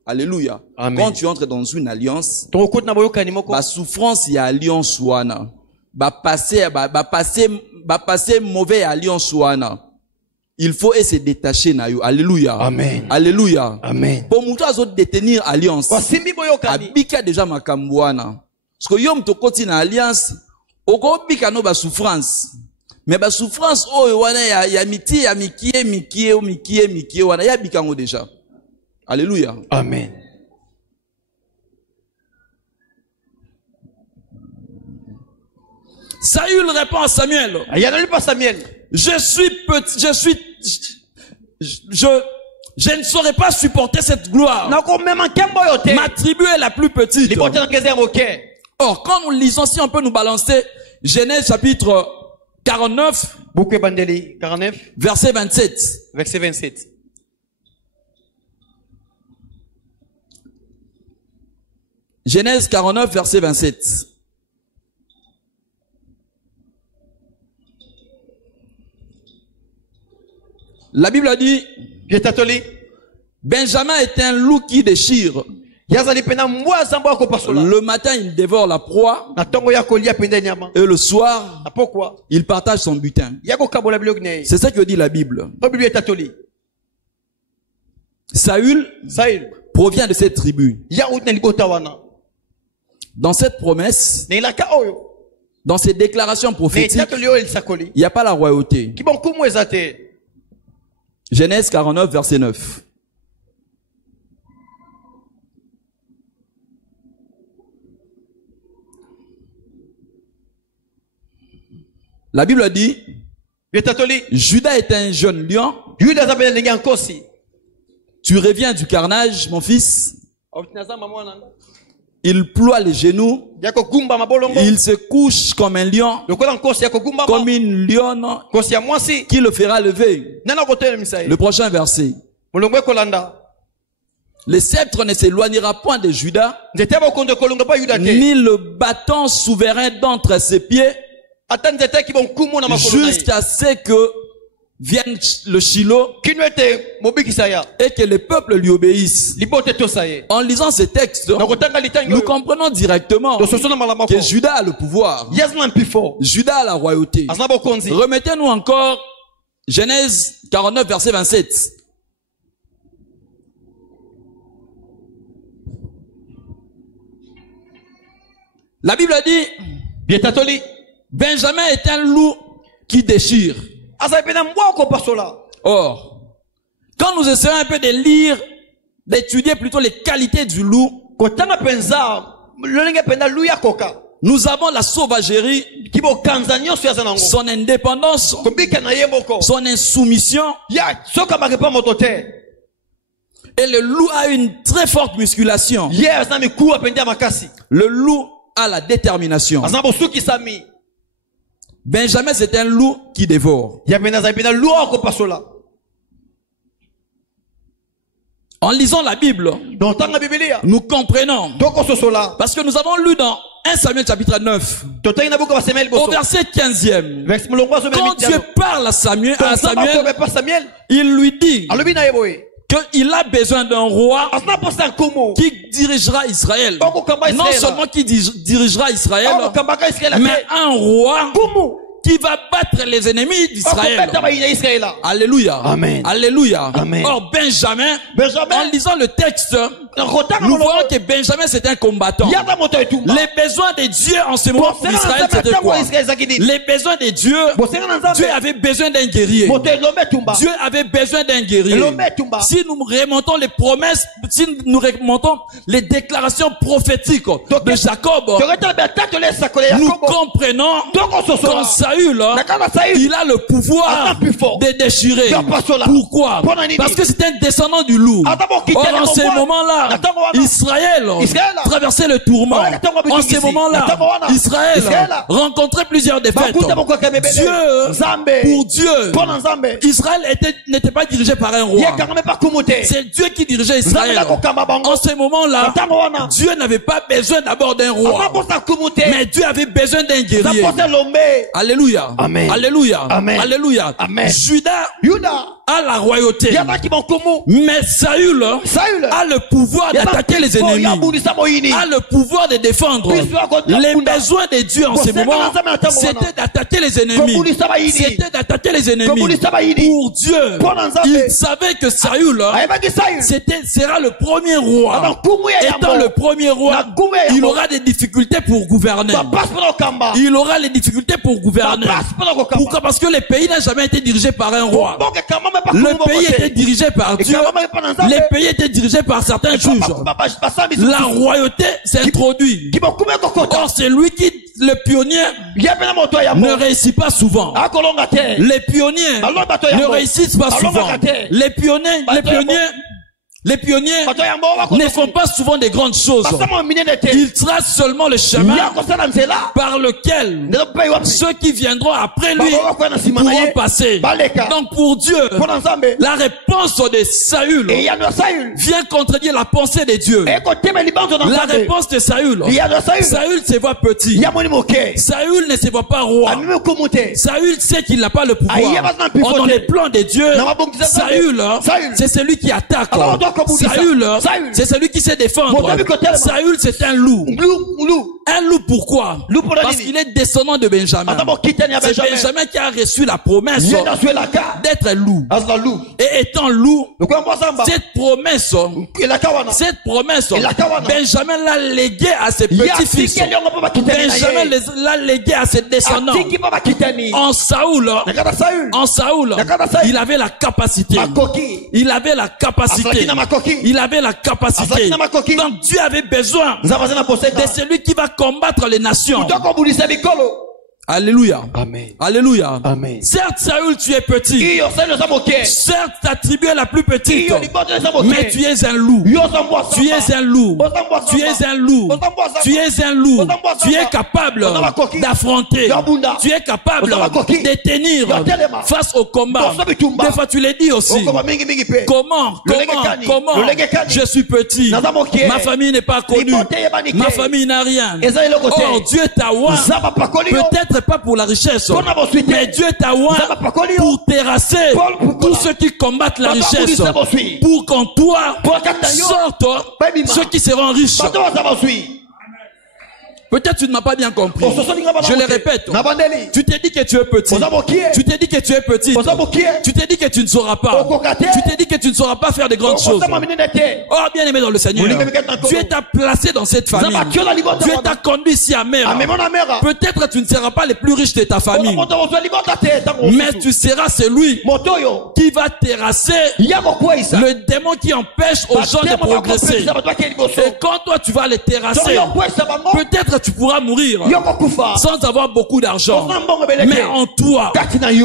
Alléluia. Quand tu entres dans une alliance, ba souffrance ya alliance wana, ba passer mauvais alliance wana. Il faut essayer de détacher na yo. Alléluia. Amen. Alléluia. Amen. Pour mutu azo détenir alliance. Abika déjà makambo wana. Parce que yom to koti na alliance, oko bika no ba souffrance. Mais ba souffrance oh wana ya miti ya mikie wana ya bikango déjà. Alléluia. Amen. Saül répond à Samuel. Je ne saurais pas supporter cette gloire. Ma tribu est la plus petite. Or, quand nous lisons, si on peut nous balancer, Genèse chapitre 49, verset 27. Verset 27. Genèse 49, verset 27. La Bible a dit, Benjamin est un loup qui déchire. Le matin, il dévore la proie. Et le soir, il partage son butin. C'est ça que dit la Bible. Saül provient de cette tribu. Dans cette promesse, dans ces déclarations prophétiques, il n'y a pas la royauté. Genèse 49, verset 9. La Bible dit, Judas est un jeune lion. Tu reviens du carnage, mon fils. Il ploie les genoux. Il se couche comme un lion. Comme une lionne qui le fera lever. Le prochain verset. Le sceptre ne s'éloignera point de Judas, ni le bâton souverain d'entre ses pieds, jusqu'à ce que vienne le Shiloh et que le peuple lui obéisse. En lisant ces textes, nous comprenons directement que Judas a le pouvoir. Judas a la royauté. Remettez-nous encore Genèse 49, verset 27. La Bible a dit, Benjamin est un loup qui déchire. Or, quand nous essayons un peu de lire, d'étudier plutôt les qualités du loup, nous avons la sauvagerie, son indépendance, son insoumission. Et le loup a une très forte musculation. Le loup a la détermination. Benjamin, c'est un loup qui dévore. En lisant la Bible, nous comprenons. Parce que nous avons lu dans 1 Samuel chapitre 9, au verset 15e, quand Dieu parle à Samuel, il lui dit qu'il a besoin d'un roi qui dirigera Israël. Non seulement qui dirigera Israël, mais un roi qui va battre les ennemis d'Israël. Alléluia. Amen. Alléluia. Amen. Or, Benjamin, en lisant le texte, nous voyons que Benjamin c'est un combattant. Les besoins de Dieu en ce moment pour Israël, c'était quoi? Les besoins de Dieu, Dieu avait besoin d'un guerrier. Dieu avait besoin d'un guerrier. Si nous remontons les promesses, si nous remontons les déclarations prophétiques de Jacob, nous comprenons qu'en Saül, il a le pouvoir de déchirer. Pourquoi? Parce que c'est un descendant du loup. Or, en ce moment-là, Israël traversait le tourment. En ce moment-là, Israël rencontrait plusieurs défaites. Pour Dieu, Israël n'était pas dirigé par un roi. C'est Dieu qui dirigeait Israël. En ce moment-là, Dieu n'avait pas besoin d'abord d'un roi, mais Dieu avait besoin d'un guerrier. Alléluia. Amen. Alléluia. Amen. Alléluia. Amen. Judas a la royauté. Mais Saül a le pouvoir d'attaquer les ennemis. A le pouvoir de défendre. Les besoins de Dieu en ce moment, c'était d'attaquer les ennemis. C'était d'attaquer les ennemis. Pour Dieu, il savait que Saül sera le premier roi. Étant le premier roi, il aura des difficultés pour gouverner. Il aura les difficultés pour gouverner. Pourquoi? Parce que le pays n'a jamais été dirigé par un roi. Le pays était dirigé par Dieu. Les pays étaient dirigés par certains juges. La royauté s'introduit. Or, c'est lui qui, le pionnier, ne réussit pas souvent. Les pionniers ne réussissent pas souvent. Les pionniers ne font pas souvent des grandes choses. Ils tracent seulement le chemin par lequel ceux qui viendront après lui pourront passer. Donc pour Dieu, la réponse de Saül vient contredire la pensée de Dieu. La réponse de Saül se voit petit. Saül ne se voit pas roi. Saül sait qu'il n'a pas le pouvoir. Or, dans les plans de Dieu, Saül, c'est celui qui attaque. Saül, c'est celui qui sait défendre. Saül, c'est un loup. Un loup pourquoi? Parce qu'il est descendant de Benjamin. C'est Benjamin qui a reçu la promesse d'être loup. Et étant loup, cette promesse, Benjamin l'a légué à ses petits-fils. Benjamin l'a légué à ses descendants. En Saül, il avait la capacité. Il avait la capacité. Donc Dieu avait besoin de celui qui va combattre les nations. Alléluia. Amen. Alléluia. Amen. Certes, Saül, tu es petit. Certes, ta tribu est la plus petite. Mais tu es un loup. Tu es un loup. Tu es un loup. Tu es un loup. Tu es capable d'affronter. Tu es capable de tenir face au combat. Des fois, tu l'as dit aussi. Comment je suis petit. Ma famille n'est pas connue. Ma famille n'a rien. Or, Dieu t'a oint. Peut-être pas pour la richesse, mais Dieu t'a oint pour terrasser tous ceux qui combattent la richesse, pour qu'en toi sortent ceux qui seront riches. Peut-être tu ne m'as pas bien compris. Je le répète. Tu t'es dit que tu es petit. Tu t'es dit que tu es petit. Tu t'es dit que tu ne sauras pas. Tu t'es dit que tu ne sauras pas faire de grandes choses. Oh, bien aimé dans le Seigneur, Dieu t'a placé dans cette famille. Dieu t'a conduit ici à Mère. Peut-être tu ne seras pas le plus riche de ta famille, mais tu seras celui qui va terrasser le démon qui empêche aux gens de progresser. Et quand toi tu vas les terrasser, peut-être tu pourras mourir sans avoir beaucoup d'argent. Mais en toi,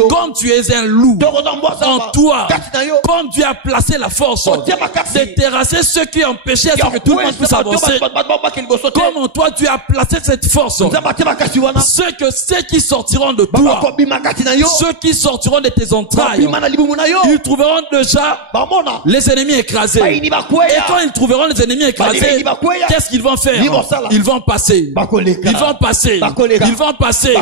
comme tu es un loup, en toi, comme tu as placé la force de terrasser ceux qui empêchaient à ce que tout le monde puisse avancer, comme en toi tu as placé cette force, ceux qui sortiront de toi, ceux qui sortiront de tes entrailles, ils trouveront déjà les ennemis écrasés. Et quand ils trouveront les ennemis écrasés, qu'est-ce qu'ils vont faire? Ils vont passer. Ils vont passer. Ils vont passer.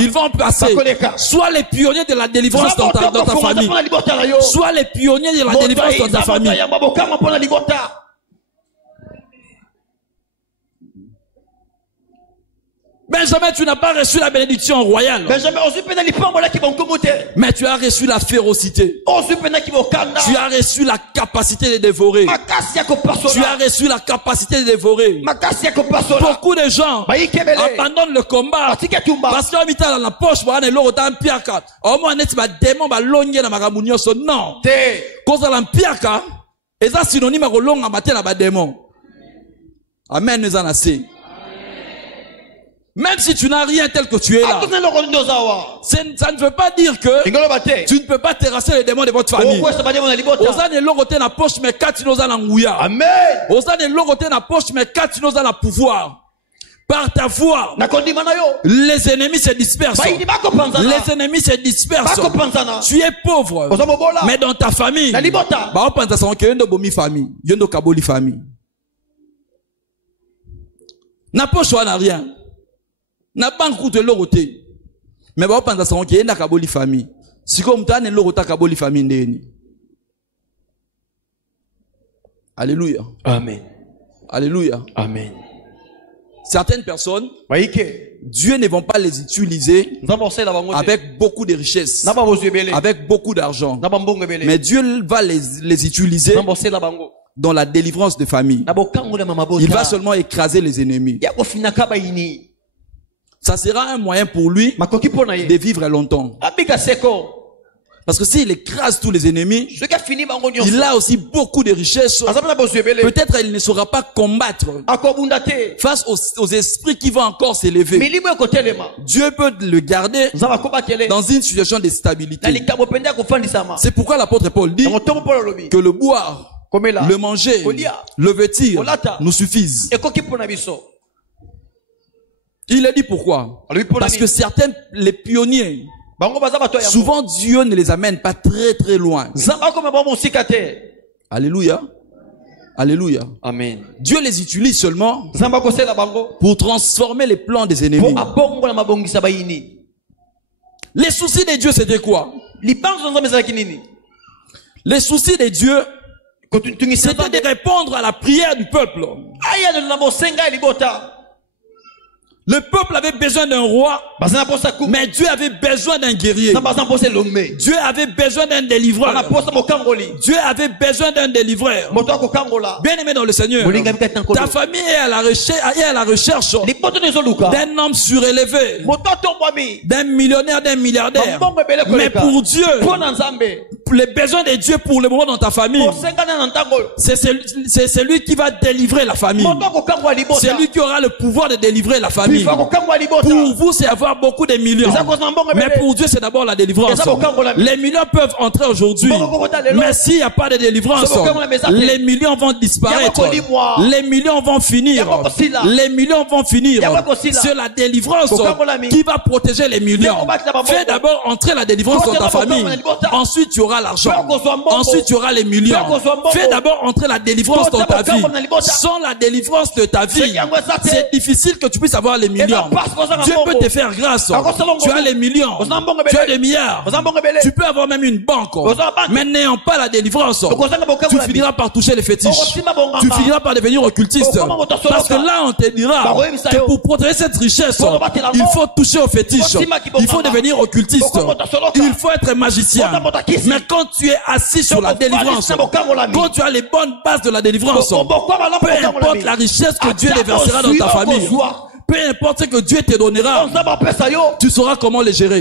Ils vont passer. Soit les pionniers de la délivrance dans ta famille. Soit les pionniers de la délivrance dans ta famille. Benjamin, tu n'as pas reçu la bénédiction royale. Mais tu as reçu la férocité. Tu as reçu la capacité de dévorer. Tu as reçu la capacité de dévorer. Beaucoup de gens abandonnent le combat parce qu'ils ont dans la poche. Non. Cause de l'empiaka, et ça synonyme à long en matière à démon. Amen, nous en assez. Même si tu n'as rien tel que tu es là, ça ne veut pas dire que tu ne peux pas terrasser les démons de votre famille. Osa ne logote na poche mais quand tu n'oses la ngouya. Amen. Osa ne logote na poche mais quand tu n'oses la pouvoir. Par ta foi, les ennemis se dispersent. Les ennemis se dispersent. Tu es pauvre, mais dans ta famille, na poche n'a rien. Na banque de l'oroté. Mais ba opanda sa onke na kaboli famille. Siko mtane l'orota kaboli famille ndeni. Alléluia. Amen. Alléluia. Amen. Certaines personnes, Dieu ne va pas les utiliser avec beaucoup de richesses, avec beaucoup d'argent. Mais Dieu va les utiliser dans la délivrance de famille. Il va seulement écraser les ennemis. Ça sera un moyen pour lui de vivre longtemps. Parce que s'il écrase tous les ennemis, il a aussi beaucoup de richesses. Peut-être il ne saura pas combattre face aux esprits qui vont encore s'élever. Dieu peut le garder dans une situation de stabilité. C'est pourquoi l'apôtre Paul dit que le boire, le manger, le vêtir nous suffisent. Il a dit pourquoi? Parce que certains, les pionniers, souvent Dieu ne les amène pas très très loin. Alléluia. Alléluia. Amen. Dieu les utilise seulement pour transformer les plans des ennemis. Les soucis de Dieu c'était quoi? Les soucis de Dieu c'était de répondre à la prière du peuple. Le peuple avait besoin d'un roi, mais Dieu avait besoin d'un guerrier. Dieu avait besoin d'un délivreur. Dieu avait besoin d'un délivreur. Bien aimé dans le Seigneur, ta famille est à la recherche d'un homme surélevé, d'un millionnaire, d'un milliardaire. Mais pour Dieu, les besoins de Dieu pour le moment dans ta famille, c'est celui qui va délivrer la famille. C'est lui qui aura le pouvoir de délivrer la famille. Pour vous, c'est avoir beaucoup de millions. Mais pour Dieu, c'est d'abord la délivrance. Les millions peuvent entrer aujourd'hui. Mais s'il n'y a pas de délivrance, les millions vont disparaître. Les millions vont finir. Les millions vont finir. C'est la délivrance qui va protéger les millions. Fais d'abord entrer la délivrance dans ta famille. Ensuite, tu auras l'argent. Ensuite, tu auras les millions. Fais d'abord entrer la délivrance dans ta vie. Sans la délivrance de ta vie, c'est difficile que tu puisses avoir les millions. Dieu peut te faire grâce. Tu as les millions. Tu as des milliards. Tu peux avoir même une banque. Mais n'ayant pas la délivrance, tu finiras par toucher les fétiches. Tu finiras par devenir occultiste. Parce que là, on te dira que pour protéger cette richesse, il faut toucher aux fétiches. Il faut devenir occultiste. Il faut être magicien. Mais quand tu es assis sur la délivrance, quand tu as les bonnes bases de la délivrance, peu importe la richesse que Dieu déversera dans ta famille, peu importe ce que Dieu te donnera, tu sauras comment les gérer.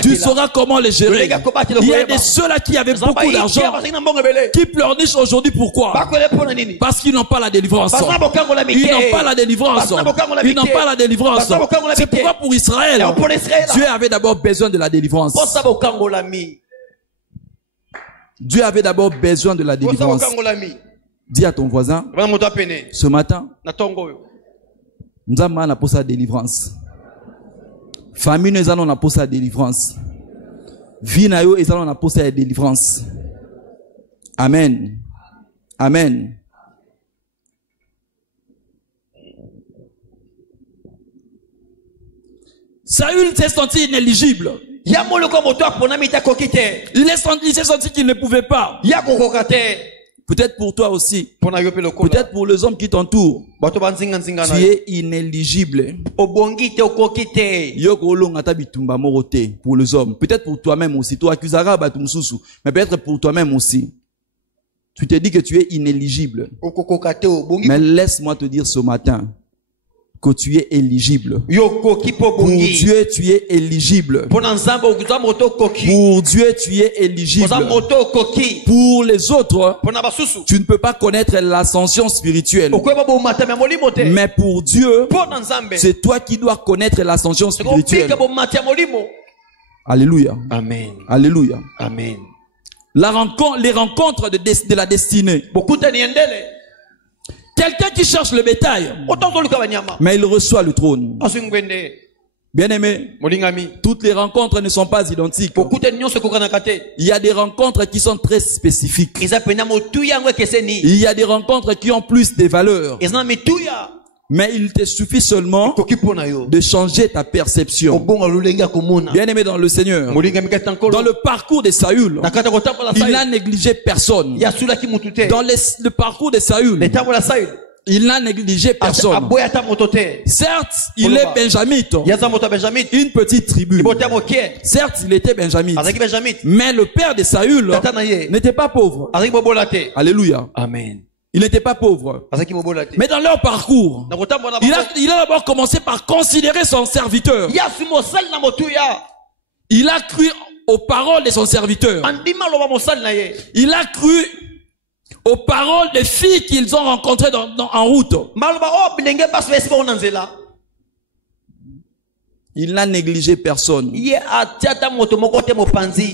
Tu sauras comment les gérer. Il y a des ceux-là qui avaient beaucoup d'argent, qui pleurnichent aujourd'hui. Pourquoi? Parce qu'ils n'ont pas la délivrance. Ils n'ont pas la délivrance. Ils n'ont pas la délivrance. C'est pourquoi pour Israël, Dieu avait d'abord besoin de la délivrance. Dieu avait d'abord besoin de la délivrance. Dis à ton voisin, ce matin, nous avons pour sa délivrance. Famille, nous allons pour sa délivrance. Vie, nous allons pour sa délivrance. Amen. Amen. Saül s'est senti inéligible. Il s'est senti qu'il ne pouvait pas. Peut-être pour toi aussi. Peut-être pour les hommes qui t'entourent. Tu es inéligible. Pour les hommes. Peut-être pour toi-même aussi. Mais peut-être pour toi-même aussi. Tu te dis que tu es inéligible. Mais laisse-moi te dire ce matin que tu es éligible. Pour Dieu, tu es éligible. Pour Dieu, tu es éligible. Pour les autres, tu ne peux pas connaître l'ascension spirituelle. Mais pour Dieu, c'est toi qui dois connaître l'ascension spirituelle. Alléluia. Amen. Alléluia. Amen. Les rencontres de la destinée. Quelqu'un qui cherche le bétail, mais il reçoit le trône. Bien-aimé, toutes les rencontres ne sont pas identiques. Il y a des rencontres qui sont très spécifiques. Il y a des rencontres qui ont plus de valeur. Mais il te suffit seulement de changer ta perception. Bien-aimé dans le Seigneur, dans le parcours de Saül, il n'a négligé personne. Dans le parcours de Saül, il n'a négligé personne. Certes, il est benjamite, une petite tribu. Certes, il était benjamite, mais le père de Saül n'était pas pauvre. Alléluia. Amen. Il n'était pas pauvre. Mais dans leur parcours, il a d'abord commencé par considérer son serviteur. Il a cru aux paroles de son serviteur. Il a cru aux paroles des filles qu'ils ont rencontrées en route. Il n'a négligé personne.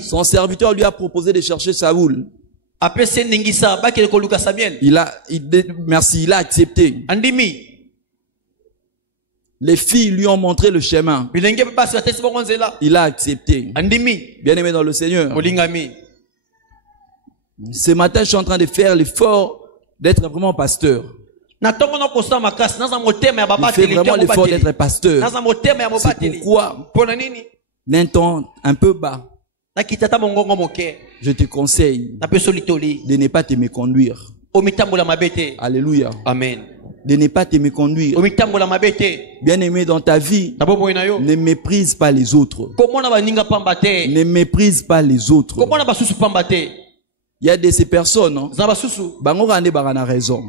Son serviteur lui a proposé de chercher Saoul. Il a accepté. Les filles lui ont montré le chemin. Il a accepté. Bien-aimé dans le Seigneur. Ce matin, je suis en train de faire l'effort d'être vraiment pasteur. Il fait vraiment l'effort d'être pasteur. C'est pourquoi, d'un ton un peu bas, je te conseille de ne pas te méconduire. Alléluia. Amen. De ne pas te méconduire. Bien-aimé dans ta vie, ne méprise pas les autres. Ne méprise pas les autres. Il y a de ces personnes, bango rande barana raison.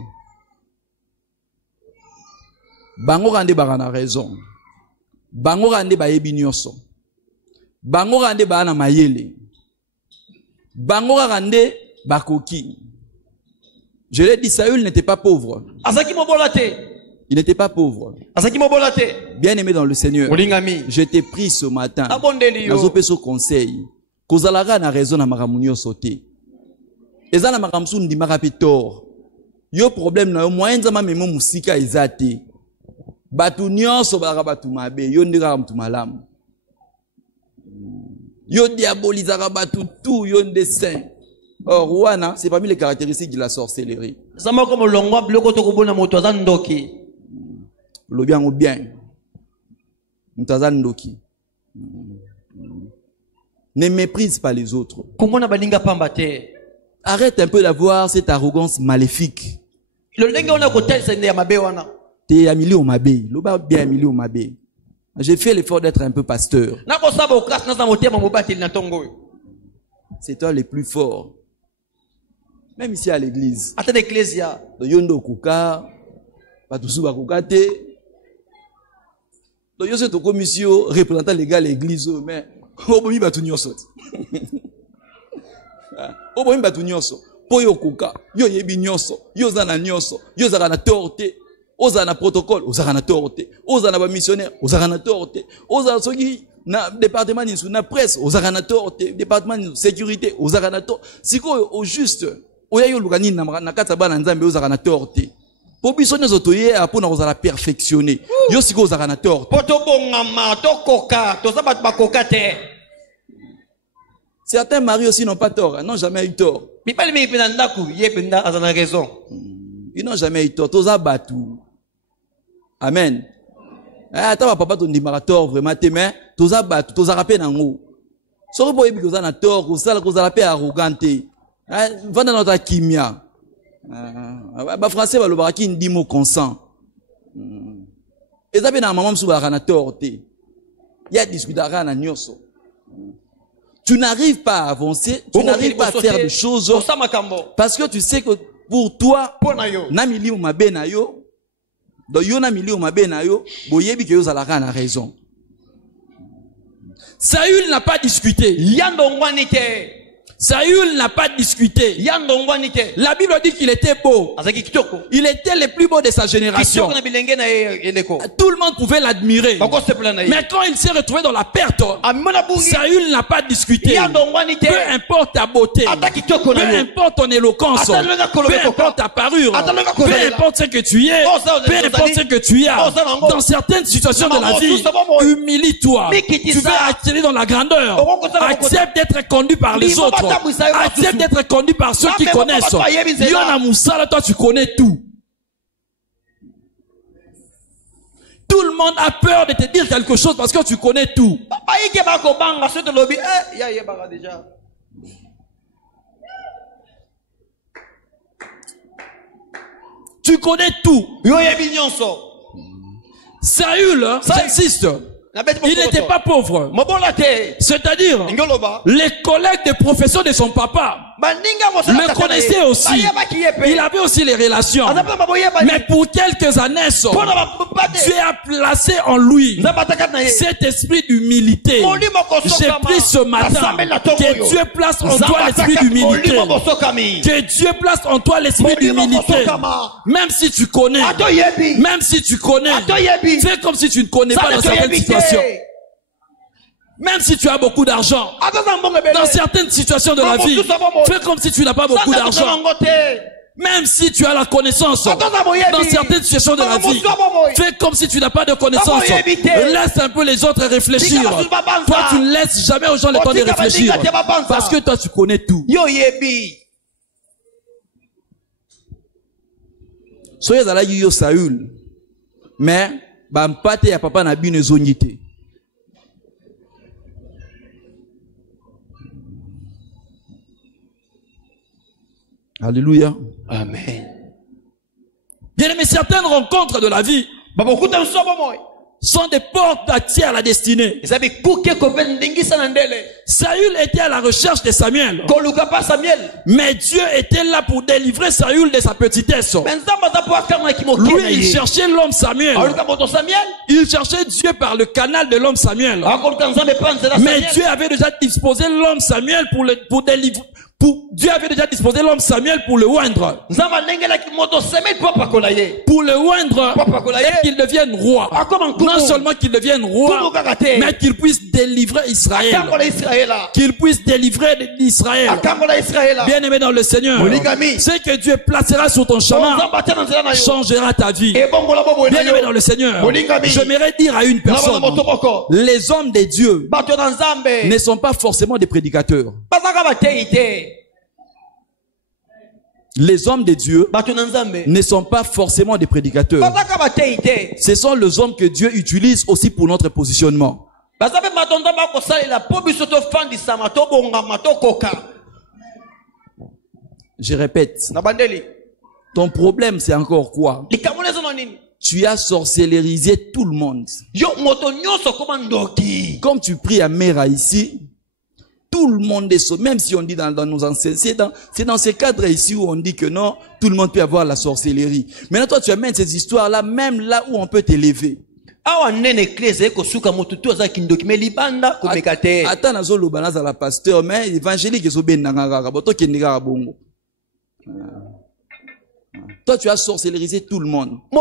Bango rande barana raison. Bango rande bayebi nyonso. Bango rande bana mayele. Bango rande bakoki. Je l'ai dit, Saül n'était pas pauvre. Il n'était pas pauvre. Bien aimé dans le Seigneur, je t'ai pris ce matin. Nazopeso conseil. Kozalaga na raison na maramunyo sauté. Ezana maramsu ndi marapitor. Yo problème na yo moyen zama memo musika ezate. Batu nyonso balaka batu mabe, yo ndika mtu malamu. Yo diabolisaka batu tout, yo ndessin. Or, Wana, c'est parmi les caractéristiques de la sorcellerie. Le bien ou bien. Ne méprise pas les autres. Arrête un peu d'avoir cette arrogance maléfique. T'es amilé au mabé. L'oba bien amilé au mabé. J'ai fait l'effort d'être un peu pasteur. C'est toi le plus fort. Même ici à l'église. Yondo kuka, batusu bakukate. Donc, je suis au commission représentant légal l'église, mais, obomi batu nyonso. Obomi batu nyonso. Po yo koka, yo yebi nyonso, yo zana nyonso, yo zana torte, ozana protocole, ozana torte, ozana ba missionnaire, ozana torte, ozana soki na département nisu na presse, ozana torte, département nisu sécurité, ozana torte. Siko au juste, oya yo lukani na kata bana nzambe ozana torte. Po biso nyoso toye apona ozana perfectionner. Yo siko ozana torte. Poto bongama to koka, to sabat ba koka te. Certains maris aussi n'ont pas tort, n'ont jamais eu tort. Ils n'ont jamais eu tort. Toza batu. Amen. Attends, papa, ton tort vraiment, mais toza batu, toza rappé nango. Sori boye biko na tort, koza rappé arrogante. Vanda notre kimia. Ba français ba lo baraki ndimo consent. Ezabe na maman msuba kana tort te. Ya discutera na nyoso. Tu n'arrives pas à avancer, tu n'arrives pas à faire des choses parce que tu sais que pour toi, na milio mabe na yo, do yo na milio mabe na yo, boyebi ke yo zalaka na raison. Saül n'a pas discuté. Saül n'a pas discuté. La Bible dit qu'il était beau. Il était le plus beau de sa génération. Tout le monde pouvait l'admirer. Mais quand il s'est retrouvé dans la perte, Saül n'a pas discuté. Peu importe ta beauté, peu importe ton éloquence, peu importe ta parure, peu importe ce que tu es, peu importe ce que tu as, dans certaines situations de la vie, humilie-toi. Tu veux attirer dans la grandeur. Accepte d'être conduit par les autres. Accepte d'être conduit par ceux qui connaissent. Yona Moussala, toi tu connais tout. Tout le monde a peur de te dire quelque chose parce que tu connais tout. Tu connais tout. Saül, j'insiste. Il n'était pas pauvre. C'est-à-dire, les collègues de profession de son papa le connaissaient aussi. Il avait aussi les relations. Mais pour quelques années, Dieu a placé en lui cet esprit d'humilité. J'ai pris ce matin que Dieu place en toi l'esprit d'humilité. Que Dieu place en toi l'esprit d'humilité. Même si tu connais, fais comme si tu ne connais pas dans certaines situations. Même si tu as beaucoup d'argent, dans certaines situations de la vie, fais comme si tu n'as pas beaucoup d'argent. Même si tu as la connaissance, dans certaines situations de la vie, fais comme si tu n'as pas de connaissance. Laisse un peu les autres réfléchir. Toi, tu ne laisses jamais aux gens le temps de réfléchir. Parce que toi, tu connais tout. Soyez à la yo Saül. Mais, bampate ya papa na bine zonité. Alléluia. Amen. Bien aimé, certaines rencontres de la vie sont des portes d'accès à la destinée. Saül était à la recherche de Samuel. Mais Dieu était là pour délivrer Saül de sa petitesse. Lui, il cherchait l'homme Samuel. Il cherchait Dieu par le canal de l'homme Samuel. Mais Dieu avait déjà disposé l'homme Samuel pour délivrer. Dieu avait déjà disposé l'homme Samuel pour le oindre. Pour le oindre et qu'il devienne roi. Non seulement qu'il devienne roi, mais qu'il puisse délivrer Israël. Qu'il puisse délivrer Israël. Bien aimé dans le Seigneur, ce que Dieu placera sur ton chemin changera ta vie. Bien aimé dans le Seigneur, j'aimerais dire à une personne, les hommes de Dieu ne sont pas forcément des prédicateurs. Les hommes de Dieu ne sont pas forcément des prédicateurs. Ce sont les hommes que Dieu utilise aussi pour notre positionnement. Je répète. Ton problème, c'est encore quoi? Tu as sorcellerisé tout le monde. Comme tu pries à Mera ici, tout le monde est sauvé. Même si on dit dans nos anciens, c'est dans ces cadres ici où on dit que non, tout le monde peut avoir la sorcellerie. Maintenant, toi, tu amènes ces histoires-là, même là où on peut t'élever. awa nene église ko suka mututu za kindoki me libanda ko mekate ata nazo loba naza la pasteur mais évangélique zo benanga kaka boto kendika bongo. Toi, tu as sorcellerisé tout le monde. Tu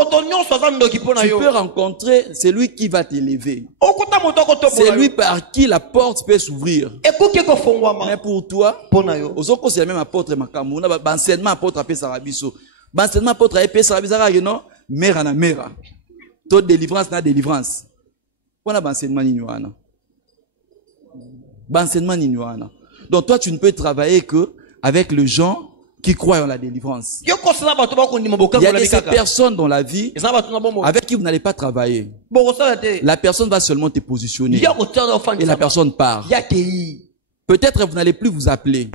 peux rencontrer celui qui va t'élever. C'est lui par qui la porte peut s'ouvrir. Mais pour toi, c'est la même apôtre Makamuna, l'enseignement apôtre Apé Sarabiso. L'enseignement apôtre Apé Sarabiso, non? Mera na mera. Toute délivrance na délivrance. On a l'enseignement ignorant. L'enseignement ignorant. Donc toi, tu ne peux travailler que avec le gens qui croient en la délivrance. Il y a ces personnes dans la vie avec qui vous n'allez pas travailler. La personne va seulement te positionner. Et la personne part. Peut-être vous n'allez plus vous appeler.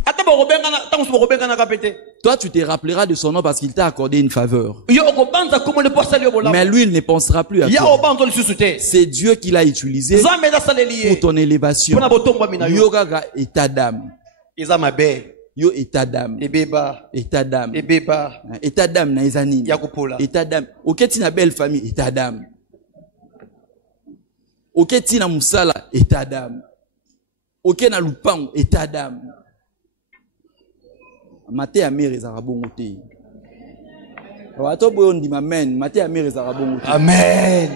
Toi, tu te rappelleras de son nom parce qu'il t'a accordé une faveur. Mais lui, il ne pensera plus à toi. C'est Dieu qui l'a utilisé pour ton élévation. Yoga état d'âme. Yo état d'âme. État d'âme. État d'âme na ezani. État d'âme. Oketi na belle famille, état d'âme. Oketi na musala, état d'âme. Oketi na lupango, état d'âme. Mate ya mere za rabongo te. Wato boyo ndima amen, mate ya mere za rabongo te. Amen.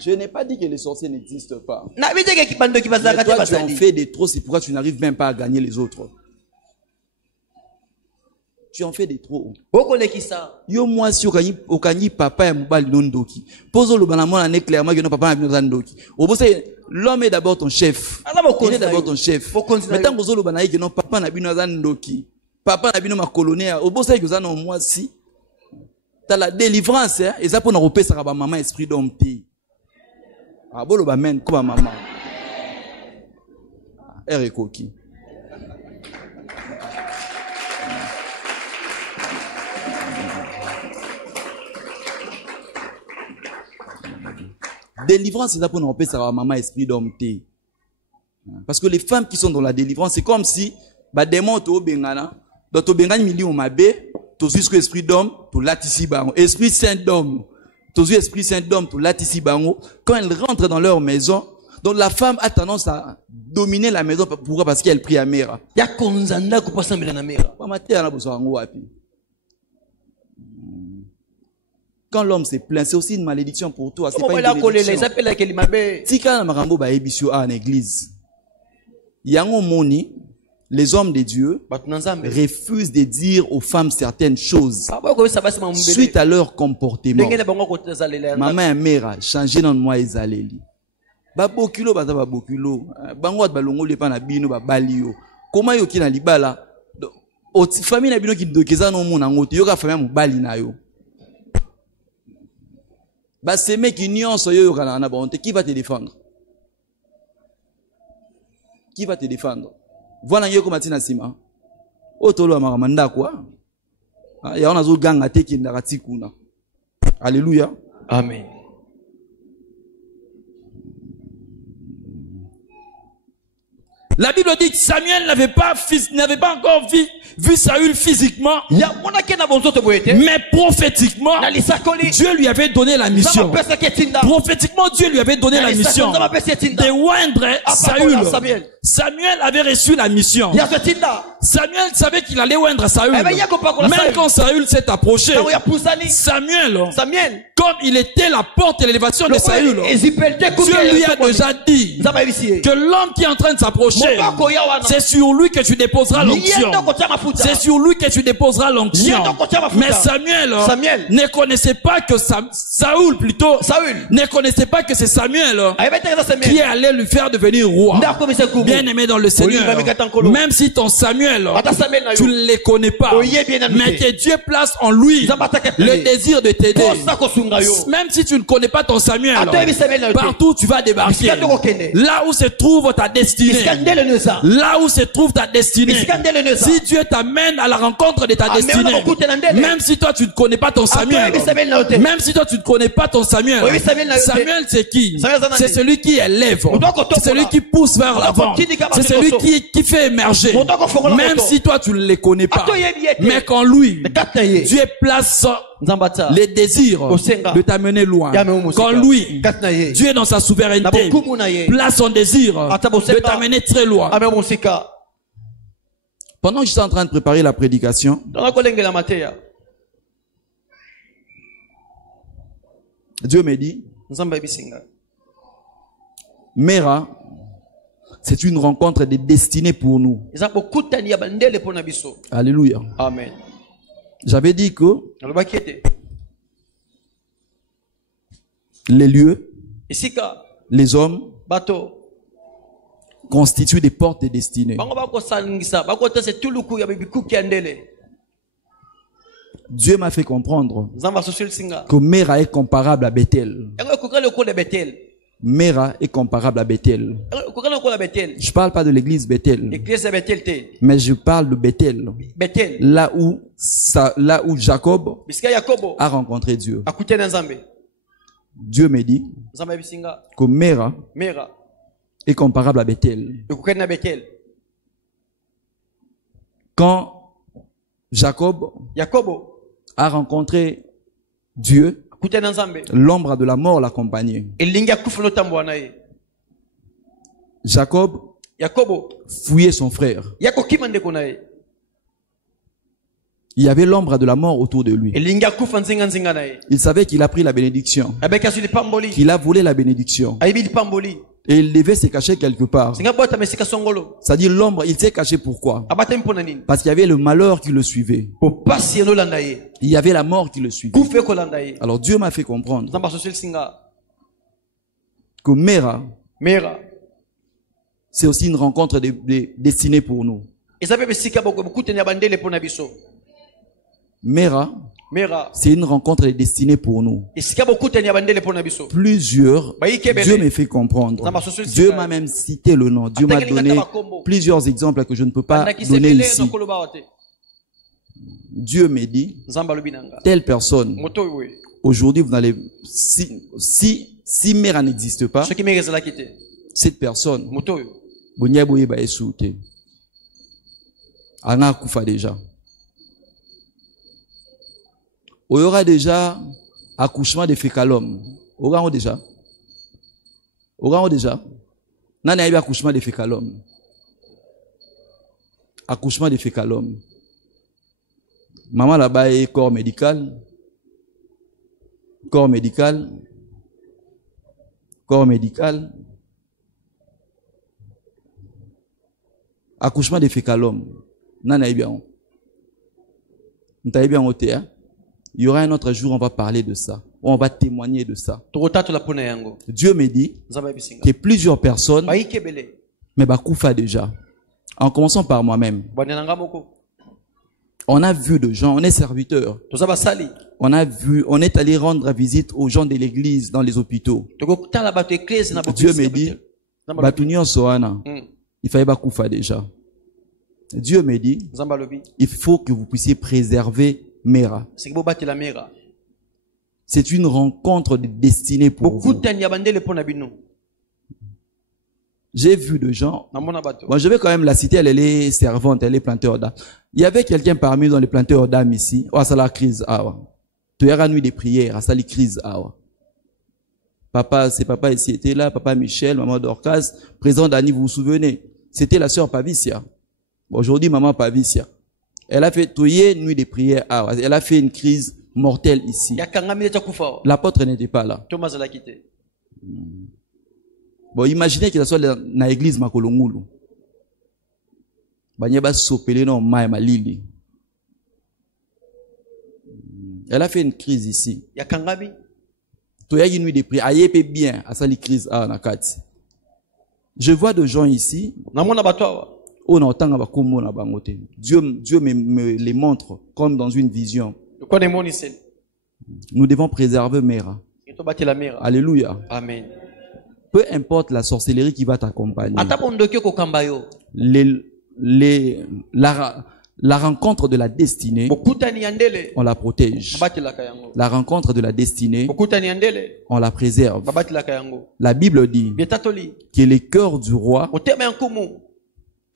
Je n'ai pas dit que les sorciers n'existent pas. Mais toi, tu en fais des trop, c'est pourquoi tu n'arrives même pas à gagner les autres. Tu en fais des trop. Yo moi si okani papa ya mobali nondoki. Poso le banamon en clairement que non papa na nondoki. L'homme est d'abord ton chef. Il est d'abord ton chef. Maintenant poso le banayi que non papa na bino nondoki. Papa na bino ma colonnaire. Obosa que ça non moi si. T'as la délivrance hein, et ça pour nous repérer ça ba maman esprit d'homme té. Ah bolo ba men ko ba maman. Erikoki. Délivrance, c'est là pour nous repérer ça maman esprit d'homme té. Parce que les femmes qui sont dans la délivrance, c'est comme si ba démon to bengana, dans to bengani million mabé, to jusqu'au esprit d'homme, to latisi bango, esprit saint d'homme. Tous esprit saint d'homme, tout latisi bango, quand elles rentrent dans leur maison, donc la femme a tendance à dominer la maison. Pourquoi? Parce qu'elle prie à mère. Quand l'homme se plaint, c'est aussi une malédiction pour toi. C'est pas une malédiction. Si quand marambo ba ebisio en église, yango moni, les hommes de Dieu refusent de dire aux femmes certaines choses suite à leur comportement. Maman et mère, changez dans moi ezaleli. Babokilo baza babokilo. Bango balongo le pa na bino babalio. Comment yo ki na libala? Famille na bino ki dokeza no mona ngote yo ka famille mo bali na yo. Ba seme ki nyonso yo kana na bonté, qui va te défendre? Qui va te défendre? Voilà yoko matina sima. Otolo amaramanda quoi? Ya ona zo ganga te ki ndaka tikuna. Alléluia. Amen. La Bible dit que Samuel n'avait pas encore vu Saül physiquement, mais prophétiquement, Dieu lui avait donné la mission. Prophétiquement, Dieu lui avait donné la mission de oindre Saül. Samuel avait reçu la mission. Samuel savait qu'il allait oindre Saül. Même quand Saül s'est approché, Samuel, comme il était la porte et l'élévation de Saül, Dieu lui a déjà dit que l'homme qui est en train de s'approcher, c'est sur lui que tu déposeras l'onction. C'est sur lui que tu déposeras l'onction. Mais Samuel ne connaissait pas que Saül plutôt ne connaissait pas que c'est Samuel qui allait lui faire devenir roi. Bien aimé dans le Seigneur, même si ton Samuel tu ne le connais pas, mais que Dieu place en lui le désir de t'aider. Même si tu ne connais pas ton Samuel, partout tu vas débarquer. Là où se trouve ta destinée, là où se trouve ta destinée, si Dieu t'amène à la rencontre de ta destinée, même si toi tu ne connais pas ton Samuel, même si toi tu ne connais pas ton Samuel, Samuel c'est qui? C'est celui qui élève, c'est celui qui pousse vers l'avant, c'est celui qui fait émerger. Même si toi tu ne les connais pas, mais qu'en lui Dieu place les désirs de t'amener loin. Quand lui, Dieu dans sa souveraineté, place son désir de t'amener très loin. Pendant que j'étais en train de préparer la prédication, Dieu me dit, Mera, c'est une rencontre de destinée pour nous. Alléluia. Amen. J'avais dit que les lieux, les hommes constituent des portes de destinée. Dieu m'a fait comprendre que Mera est comparable à Bethel. Mera est comparable à Bethel. Je parle pas de l'église Bethel, mais je parle de Bethel, là où Jacob a rencontré Dieu. Dieu me dit que Mera est comparable à Bethel. Quand Jacob a rencontré Dieu, l'ombre de la mort l'accompagnait. Jacob fouillait son frère. Il y avait l'ombre de la mort autour de lui. Il savait qu'il a pris la bénédiction, qu'il a volé la bénédiction. Et il devait se cacher quelque part. C'est-à-dire l'ombre, il s'est caché pourquoi? Parce qu'il y avait le malheur qui le suivait. Il y avait la mort qui le suivait. Alors Dieu m'a fait comprendre que Mera, c'est aussi une rencontre destinée pour nous. Mera, c'est une rencontre destinée pour nous. Plusieurs, Dieu m'a fait comprendre. Dieu m'a même cité le nom. Dieu m'a donné plusieurs exemples que je ne peux pas donner ici. Dieu m'a dit, telle personne, aujourd'hui vous n'allez, si Mera n'existe pas, cette personne, déjà. Il y aura déjà accouchement de fécalum. Il y aura déjà. Nana y a accouchement de fécalum. Accouchement de fécalum. Maman là-bas est corps médical. Corps médical. Accouchement de fécalum. Nana y bien. N'taï bien au théâtre. Il y aura un autre jour, on va parler de ça. On va témoigner de ça. Dieu me dit que plusieurs personnes, mais bakoufa déjà. En commençant par moi-même. On a vu des gens, on est serviteurs. On est allé rendre visite aux gens de l'église dans les hôpitaux. Dieu me dit, il fallait bakoufa déjà. Dieu me dit, il faut que vous puissiez préserver Mera. C'est une rencontre de destinée pour vous. J'ai vu des gens. Moi, je vais quand même la citer. Elle est servante, elle est planteur d'âme. Il y avait quelqu'un parmi nous dans les planteurs d'âme ici. Oh, ça la crise. Tu y a nuit des prières. Ça la crise. Papa, c'est papa ici était là. Papa Michel, maman Dorcas, présent Dani, vous vous souvenez? C'était la sœur Pavicia. Aujourd'hui, maman Pavicia. Elle a fait nuit des prières. Elle a fait une crise mortelle ici. L'apôtre n'était pas là. Bon, imaginez que ça soit dans l'église Makolongulu. Elle a fait une crise ici. Une nuit des prières. Bien, à cette crise je vois des gens ici. Dieu me les montre comme dans une vision. Nous devons préserver Mera. Alléluia. Amen. Peu importe la sorcellerie qui va t'accompagner. La rencontre de la destinée, on la protège. La rencontre de la destinée, on la préserve. La Bible dit que les cœurs du roi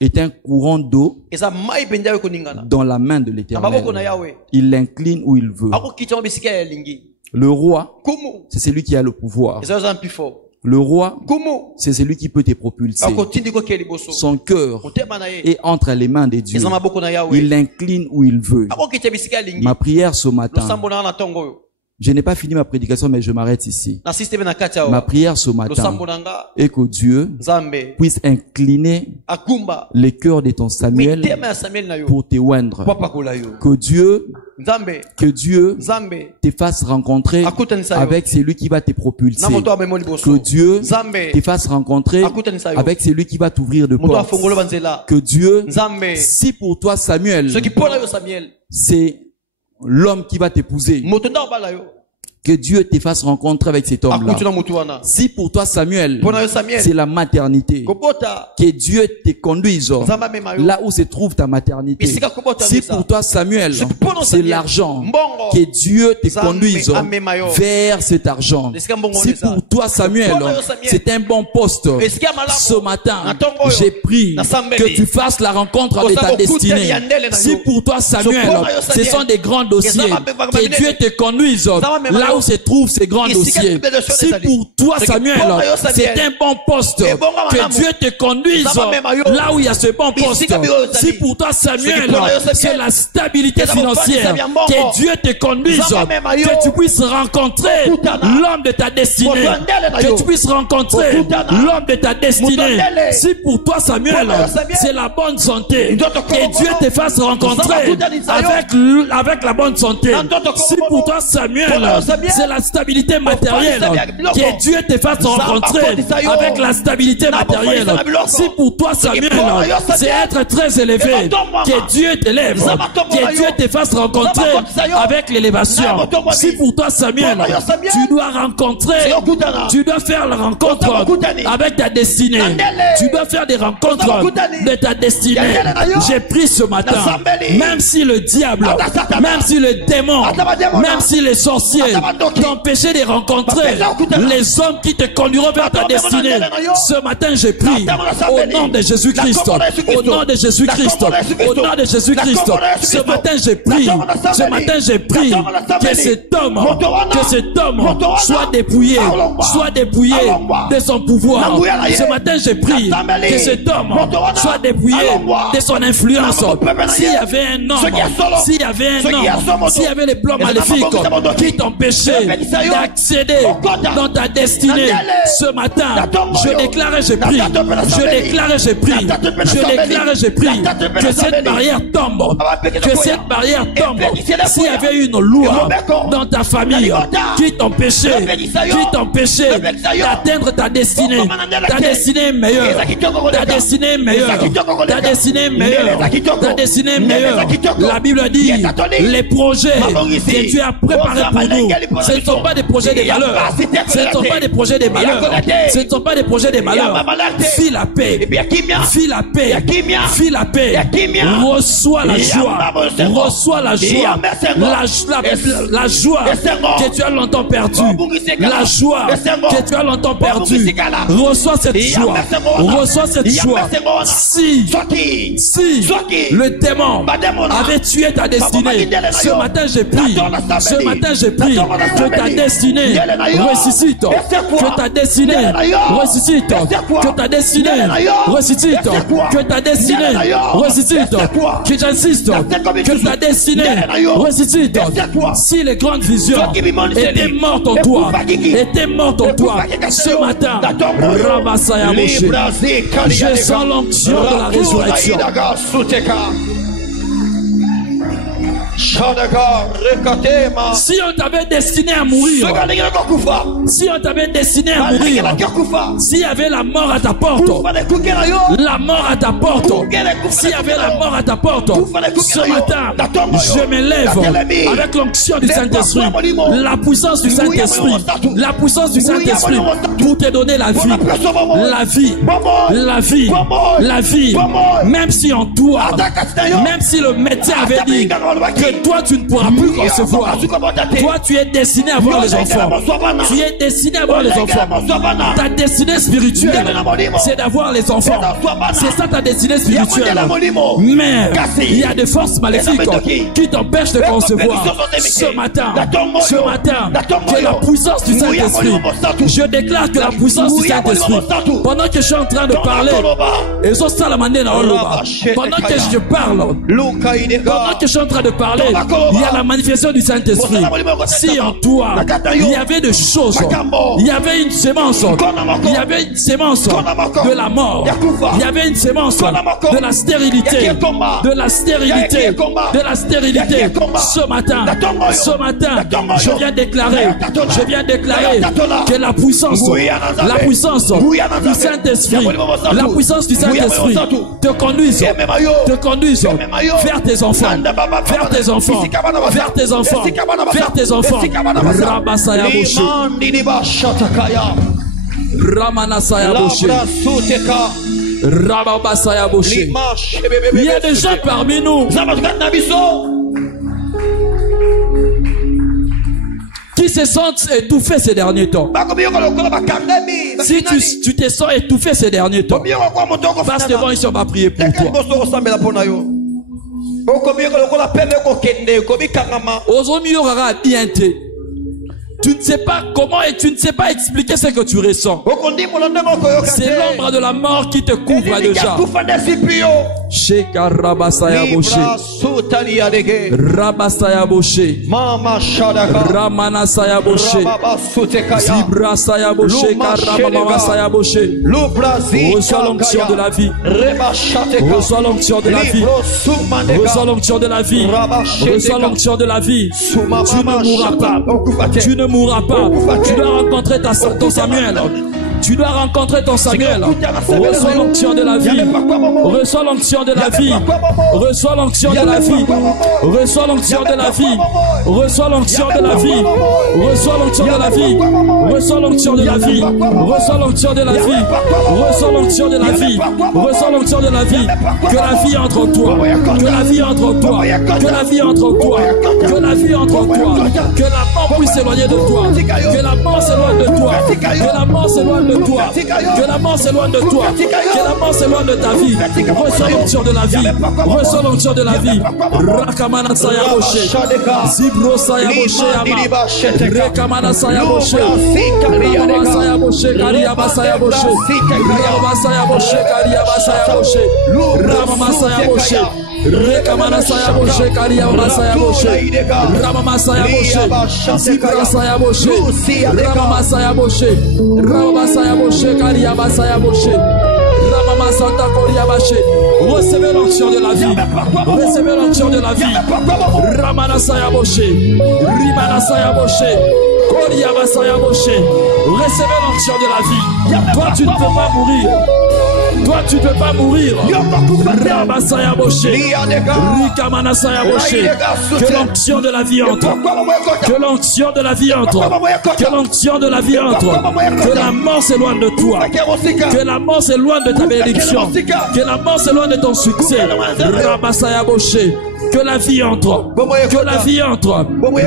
est un courant d'eau dans la main de l'Éternel. Il l'incline où il veut. Le roi, c'est celui qui a le pouvoir. Le roi, c'est celui qui peut te propulser. Son cœur est entre les mains de Dieu. Il l'incline où il veut. Ma prière ce matin, je n'ai pas fini ma prédication, mais je m'arrête ici. Ma prière ce matin est que Dieu puisse incliner les cœurs de ton Samuel pour te oindre. Que Dieu te fasse rencontrer avec celui qui va te propulser. Que Dieu te fasse rencontrer avec celui qui va t'ouvrir de portes. Que Dieu, si pour toi Samuel, c'est l'homme qui va t'épouser, que Dieu te fasse rencontrer avec cet homme-là. Si pour toi Samuel, c'est la maternité, que Dieu te conduise là où se trouve ta maternité. Si pour toi Samuel, c'est l'argent, que Dieu te conduise vers cet argent. Si pour toi Samuel, c'est un bon poste, ce matin, j'ai pris que tu fasses la rencontre de ta destinée. Si pour toi Samuel, ce sont des grands dossiers, que Dieu te conduise là où se trouvent ces grands dossiers. Si pour toi Samuel, c'est un bon poste, que Dieu te conduise là où il y a ce bon poste. Si pour toi Samuel, c'est la stabilité financière, que Dieu te conduise, que tu puisses rencontrer l'homme de ta destinée, que tu puisses rencontrer l'homme de ta destinée. Si pour toi Samuel, c'est la bonne santé, que Dieu te fasse rencontrer avec la bonne santé. Si pour toi Samuel, c'est la stabilité matérielle, que Dieu te fasse rencontrer avec la stabilité matérielle. Si pour toi Samuel, c'est être très élevé, que Dieu t'élève, que Dieu te fasse rencontrer avec l'élévation. Si pour toi Samuel, tu dois rencontrer, tu dois faire la rencontre avec ta destinée, tu dois faire des rencontres de ta destinée. J'ai pris ce matin, même si le diable, même si le démon, même si les sorciers t'empêcher de rencontrer les hommes qui te conduiront vers ta destinée. Ce matin, j'ai pris au nom de Jésus-Christ, au nom de Jésus-Christ, au nom de Jésus-Christ. Ce matin, j'ai pris que cet homme soit dépouillé de son pouvoir. Ce matin, j'ai pris que cet homme soit dépouillé de son influence. S'il y avait un homme, s'il y avait les plans maléfiques qui t'empêchaient d'accéder dans ta destinée, ce matin, je déclare et j'ai pris, que cette barrière tombe, S'il y avait une loi dans ta famille qui t'empêchait d'atteindre ta destinée est meilleure, ta destinée est meilleure. La Bible dit, les projets que tu as préparés pour nous, ce ne sont pas des projets de malheur. Ce ne sont pas des projets de malheur. Ce ne sont pas des projets de malheur. Fuis la paix. Fuis la paix. Fuis la paix. Reçois la joie. Reçois la joie. La joie que tu as longtemps perdue. La joie que tu as longtemps perdue. Reçois cette joie. Reçois cette joie. Si le démon avait tué ta destinée, ce matin j'ai pris que ta destinée ressuscite, que ta destinée ressuscite, que ta destinée ressuscite, que ta destinée ressuscite, que j'insiste, que ta destinée ressuscite. Si les grandes visions étaient mortes en toi, ce matin, Ramasaya Moshe, je sens l'onction de la résurrection. Si on t'avait destiné à mourir, s'il y avait la mort à ta porte, s'il y avait la mort à ta porte, ce matin, je me lève avec l'onction du Saint-Esprit, la puissance du Saint-Esprit, pour te donner la vie, même si en toi, même si le médecin avait dit que toi tu ne pourras plus concevoir. Toi tu es destiné à avoir les enfants. Tu es destiné à avoir les enfants. Ta destinée spirituelle, c'est d'avoir les enfants. C'est ça ta destinée spirituelle. Mais il y a des forces maléfiques qui t'empêchent de concevoir. Ce matin, que la puissance du Saint-Esprit, je déclare que la puissance du Saint-Esprit, pendant que je suis en train de parler, pendant que je parle, pendant que je suis en train de parler, il y a la manifestation du Saint-Esprit. Si en toi, il y avait des choses, il y avait une sémence, il y avait une sémence de la mort, il y avait une sémence de la stérilité, de la stérilité, de la stérilité. Ce matin, je viens déclarer que la puissance du Saint-Esprit, la puissance du Saint-Esprit te conduise vers tes enfants, vers tes enfants, vers tes enfants, vers tes enfants. Rabasaya Boshe, Ramanasaya Boshe, Rababasaya Boshe. Il y a des gens parmi nous qui se sentent étouffés ces derniers temps. Si tu te sens étouffé ces derniers temps, parce que bon, ils ne sont pas priés pour toi. Tu ne sais pas comment et tu ne sais pas expliquer ce que tu ressens. C'est l'ombre de la mort qui te couvre déjà. Sheka Rabasaya Boshe, Rabasaya Boshe, Ramanasaya Boshe, Zibrasaya Boshe, Karamamasaya Boshe. Reçois l'onction de la vie. Reçois l'onction de la vie. Reçois l'onction de la vie. Reçois l'onction de la vie. Tu ne mourras pas. Tu ne mourras pas. Tu dois rencontrer ton Samuel. Tu dois rencontrer ton Samuel. Reçois l'onction de la vie. Reçois l'onction de la vie. Reçois l'onction de la vie. Reçois l'onction de la vie. Reçois l'onction de la vie. Reçois l'onction de la vie. Reçois l'onction de la vie. Reçois l'onction de la vie. Reçois l'onction de la vie. Reçois l'onction de la vie. Que la vie entre en toi. Que la vie entre en toi. Que la vie entre en toi. Que la vie entre en toi. Que la mort puisse s'éloigner de toi. Que la mort s'éloigne de toi. Que la mort s'éloigne de toi. Que la mort s'éloigne de toi. Que la mort s'éloigne de ta vie. Reçois l'onction de la vie. Reçois l'onction de la vie. Rakamana Saya Boshe, Zibro Saya Boshe Ama, Rekamana Saya Boshe, Ramama Saya Boshe, Kariaba Saya Boshe, Ramama Saya Boshe, Kariaba Saya Boshe, Ramama Saya Boshe, Rekamana Saya Boshe, Kariaba Saya Boshe, Ramama Saya Boshe, Zibra Saya Boshe, Ramama Saya Boshe, Ramama Saya Boshe, Kariaba Saya Boshe. Recevez l'onction de la vie. Recevez l'onction de la vie. Ramana Saya Boshe, Rimana Saya Boshe, Koriaba Saya Boshe. Recevez l'onction de la vie. Toi tu ne peux pas mourir. Toi tu ne peux pas mourir. Rabasaya Boshe, Rikamana Saya Boshe. Que l'onction de la vie entre. Que l'onction de la vie entre. Que l'onction de la vie entre. Que la mort s'éloigne de toi. Que la mort s'éloigne de ta bénédiction. Que la mort s'éloigne de ton succès. Rabasaya Boshe. Que la vie entre. Que la vie entre.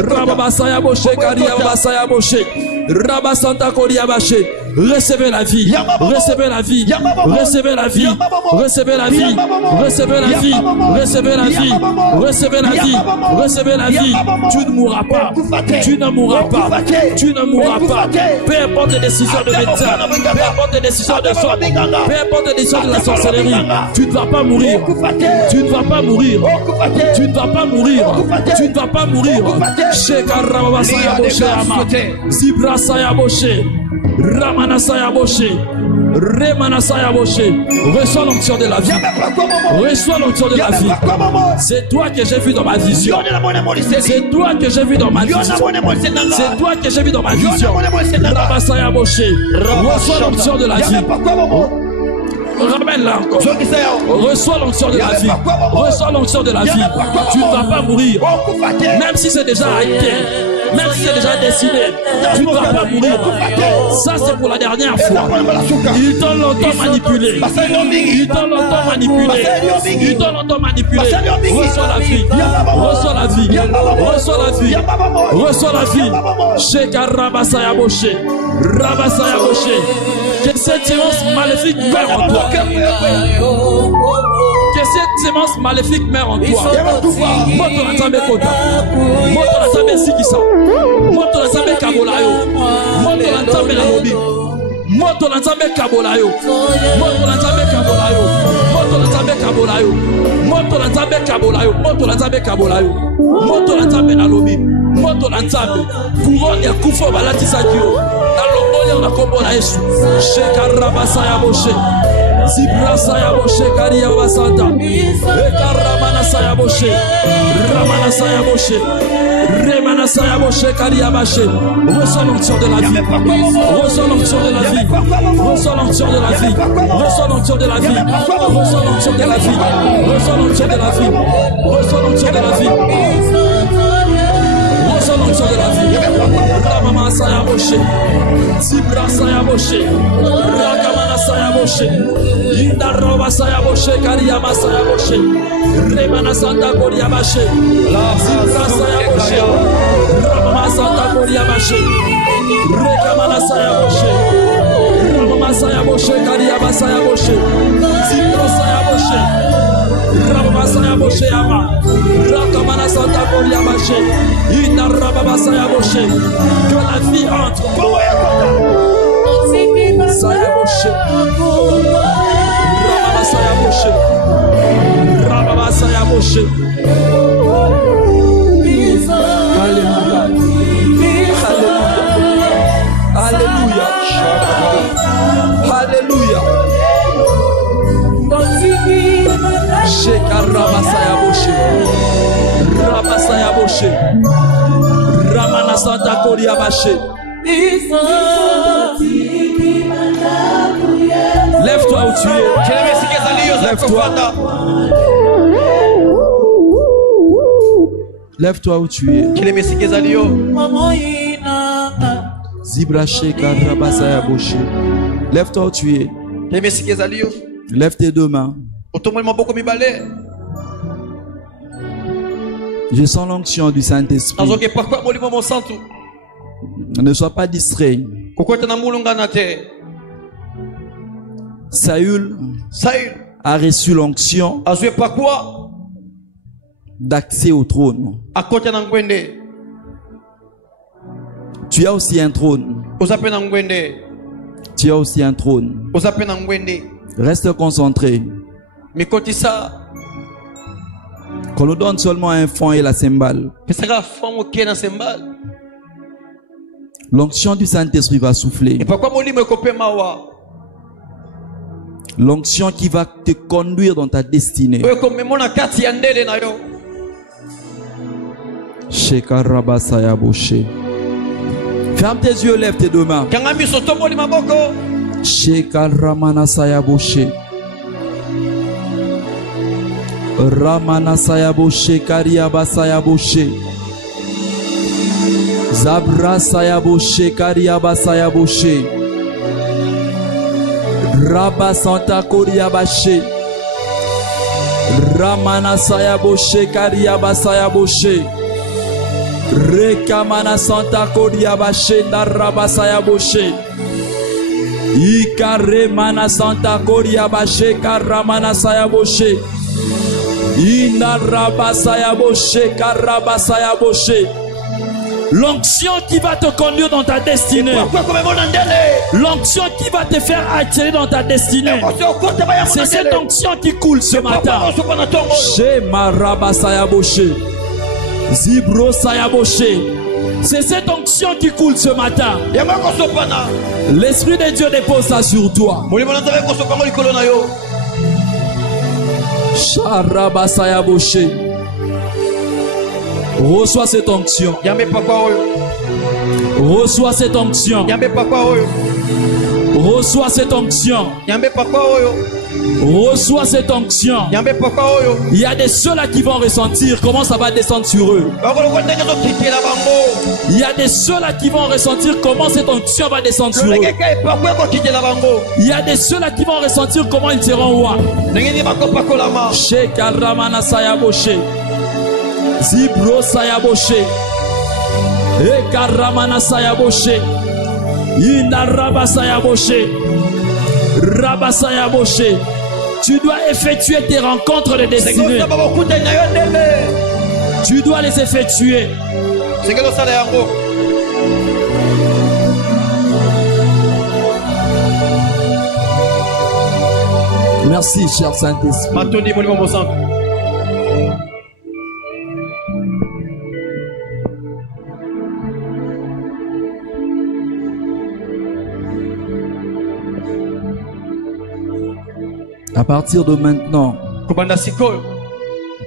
Rabasaya Boshe, Kariabasaya Boshe. Rabasanta Koriabache. Recevez la vie. Recevez la vie. Recevez la vie. Recevez la vie. Recevez la vie. Recevez la vie. Recevez la vie. Recevez la vie. Tu ne mourras pas. Tu ne mourras pas. Tu ne mourras pas. Peu importe les décisions de médecin. Peu importe les décisions de soins. Peu importe les décisions de la sorcellerie. Tu ne vas pas mourir. Tu ne vas pas mourir. Tu ne vas pas mourir. Tu ne vas pas mourir. Shekarababa Saya Boshe Ama. Zibra Saya Boshe. Ramana Saya Boshe, Remana Saya Boshe. Reçois l'onction de la vie. Reçois l'onction de la vie. C'est toi que j'ai vu dans ma vision. C'est toi que j'ai vu dans ma vision. C'est toi que j'ai vu dans ma vision. Ramana Saya Boshe. Reçois l'onction de la vie. Ramène-la encore. Reçois l'onction de la vie. Reçois l'onction de la vie. Tu ne vas pas mourir. Même si c'est déjà acquis. Même si c'est déjà décidé, tu ne vas pas mourir. Ça, c'est pour la dernière fois. Ils t'ont longtemps manipulé. Ils t'ont longtemps manipulé. Ils t'ont longtemps manipulé. Reçois la vie. Reçois la vie. Reçois la vie. Reçois la vie. Sheka Rabasaya Boshe. Rabasaya Boshe. Que cette sémence maléfique meure en toi. Que cette sémence maléfique meure en toi. Moto na nzambe kota. Moto na nzambe sikisa. Moto na nzambe kabolayo. Moto na nzambe na lobi. Moto na nzambe kabolayo. Moto na nzambe kabolayo. Moto na nzambe kabolayo. Moto na nzambe kabolayo. Moto na nzambe kabolayo. Moto na nzambe na lobi. Moto na nzambe. Couronne ya kufa balatisa dio. Na lomboya na kombo na Yesu. Sheka Rabasaya Boshe. Zibrasa ya Boshe Karia Basanta. Ekaramana Saya Boshe. Ramana Saya Boshe. Remana Saya Boshe Karia Bashe. Reçois l'onction de la vie. Reçois l'onction de la vie. Reçois l'onction de la vie. Reçois l'onction de la vie. Reçois l'onction de la vie. Reçois l'onction de la vie. Reçois l'onction de la vie. Reçois l'onction de la vie. Ramama Saya Boshe. Zibra Saya Boshe. Rakamana Saya Boshe. Indaroba Saya Boshe Kariyama Saya Boshe. Remana Santa Koria Bashe. Zibra Saya Boshe. Ramama Santa Koria Bashe. Rekamana Saya Boshe. Ramama Saya Boshe Kariyama Saya Boshe. Zibra Saya Boshe. Ramama Saya Boshe Yama. Rakamana Santa Koria Bashe. Indaroba Saya Boshe. Que la vie entre. Saya Boshe. Ramana Saya Boshe. Ramana Saya Boshe. Alléluia. Alléluia. Alléluia. Sheka Rabasaya Boshe. Rabasaya Boshe. Ramana Santa Koria Bashe. Lève-toi où tu es. Lève-toi. Lève-toi où tu es. Zibraché Karabasaya Boshe. Lève-toi où tu es. Lève tes deux mains. Je sens l'onction du Saint-Esprit. Ne sois pas distrait. Saül a reçu l'onction d'accès au trône. Tu as aussi un trône. Tu as aussi un trône. Reste concentré. Qu'on nous donne seulement un fond et la cymbale. L'onction du Saint-Esprit va souffler. L'onction qui va te conduire dans ta destinée. Shekarabasaya Boshe. Ferme tes yeux, lève tes deux mains. Shekaramana Saya Boshe. Ramana Saya Boshe Kariabasaya Boshe. Zabra Saya Boshe Kariabasaya Boshe. Rabba Santa Koria Bashe. Ramana Saya Boshe Kariabasaya Boshe. Rekamana Santa Koria Bashe Daraba Saya Boshe. Ikare Mana Santa Koria Bashe Karamana Saya Boshe. Inaraba Saya Boshe Karaba Saya Boshe. L'onction qui va te conduire dans ta destinée. L'onction qui va te faire attirer dans ta destinée. C'est cette onction qui coule ce matin. Chez Maraba Saya Boshe. Zibro Saya Boshe. C'est cette onction qui coule ce matin. L'Esprit de Dieu dépose ça sur toi. Sharaba Saya Boshe. Reçois cette onction. Reçois cette onction. Reçois cette onction. Reçois cette onction. Il y a des ceux-là qui vont ressentir comment ça va descendre sur eux. Il y a des ceux-là qui vont ressentir comment cette onction va descendre sur eux. Il y a des ceux-là qui vont ressentir comment ils seront rois. Sheikh Ramana Sayaboshe. Zibro Sayaboshe. Ekaramana Sayaboshe. Inaraba Sayaboshe. Rabba Sayaboshe. Tu dois effectuer tes rencontres de destinée. Tu dois les effectuer. Merci, cher Saint-Esprit. À partir de maintenant,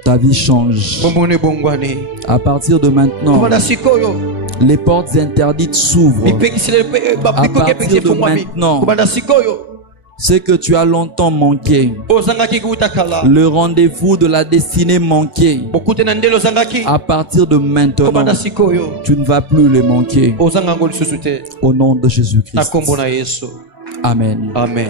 ta vie change. À partir de maintenant, les portes interdites s'ouvrent. À partir de maintenant, ce que tu as longtemps manqué, le rendez-vous de la destinée manquée, à partir de maintenant, tu ne vas plus les manquer. Au nom de Jésus-Christ. Amen. Amen.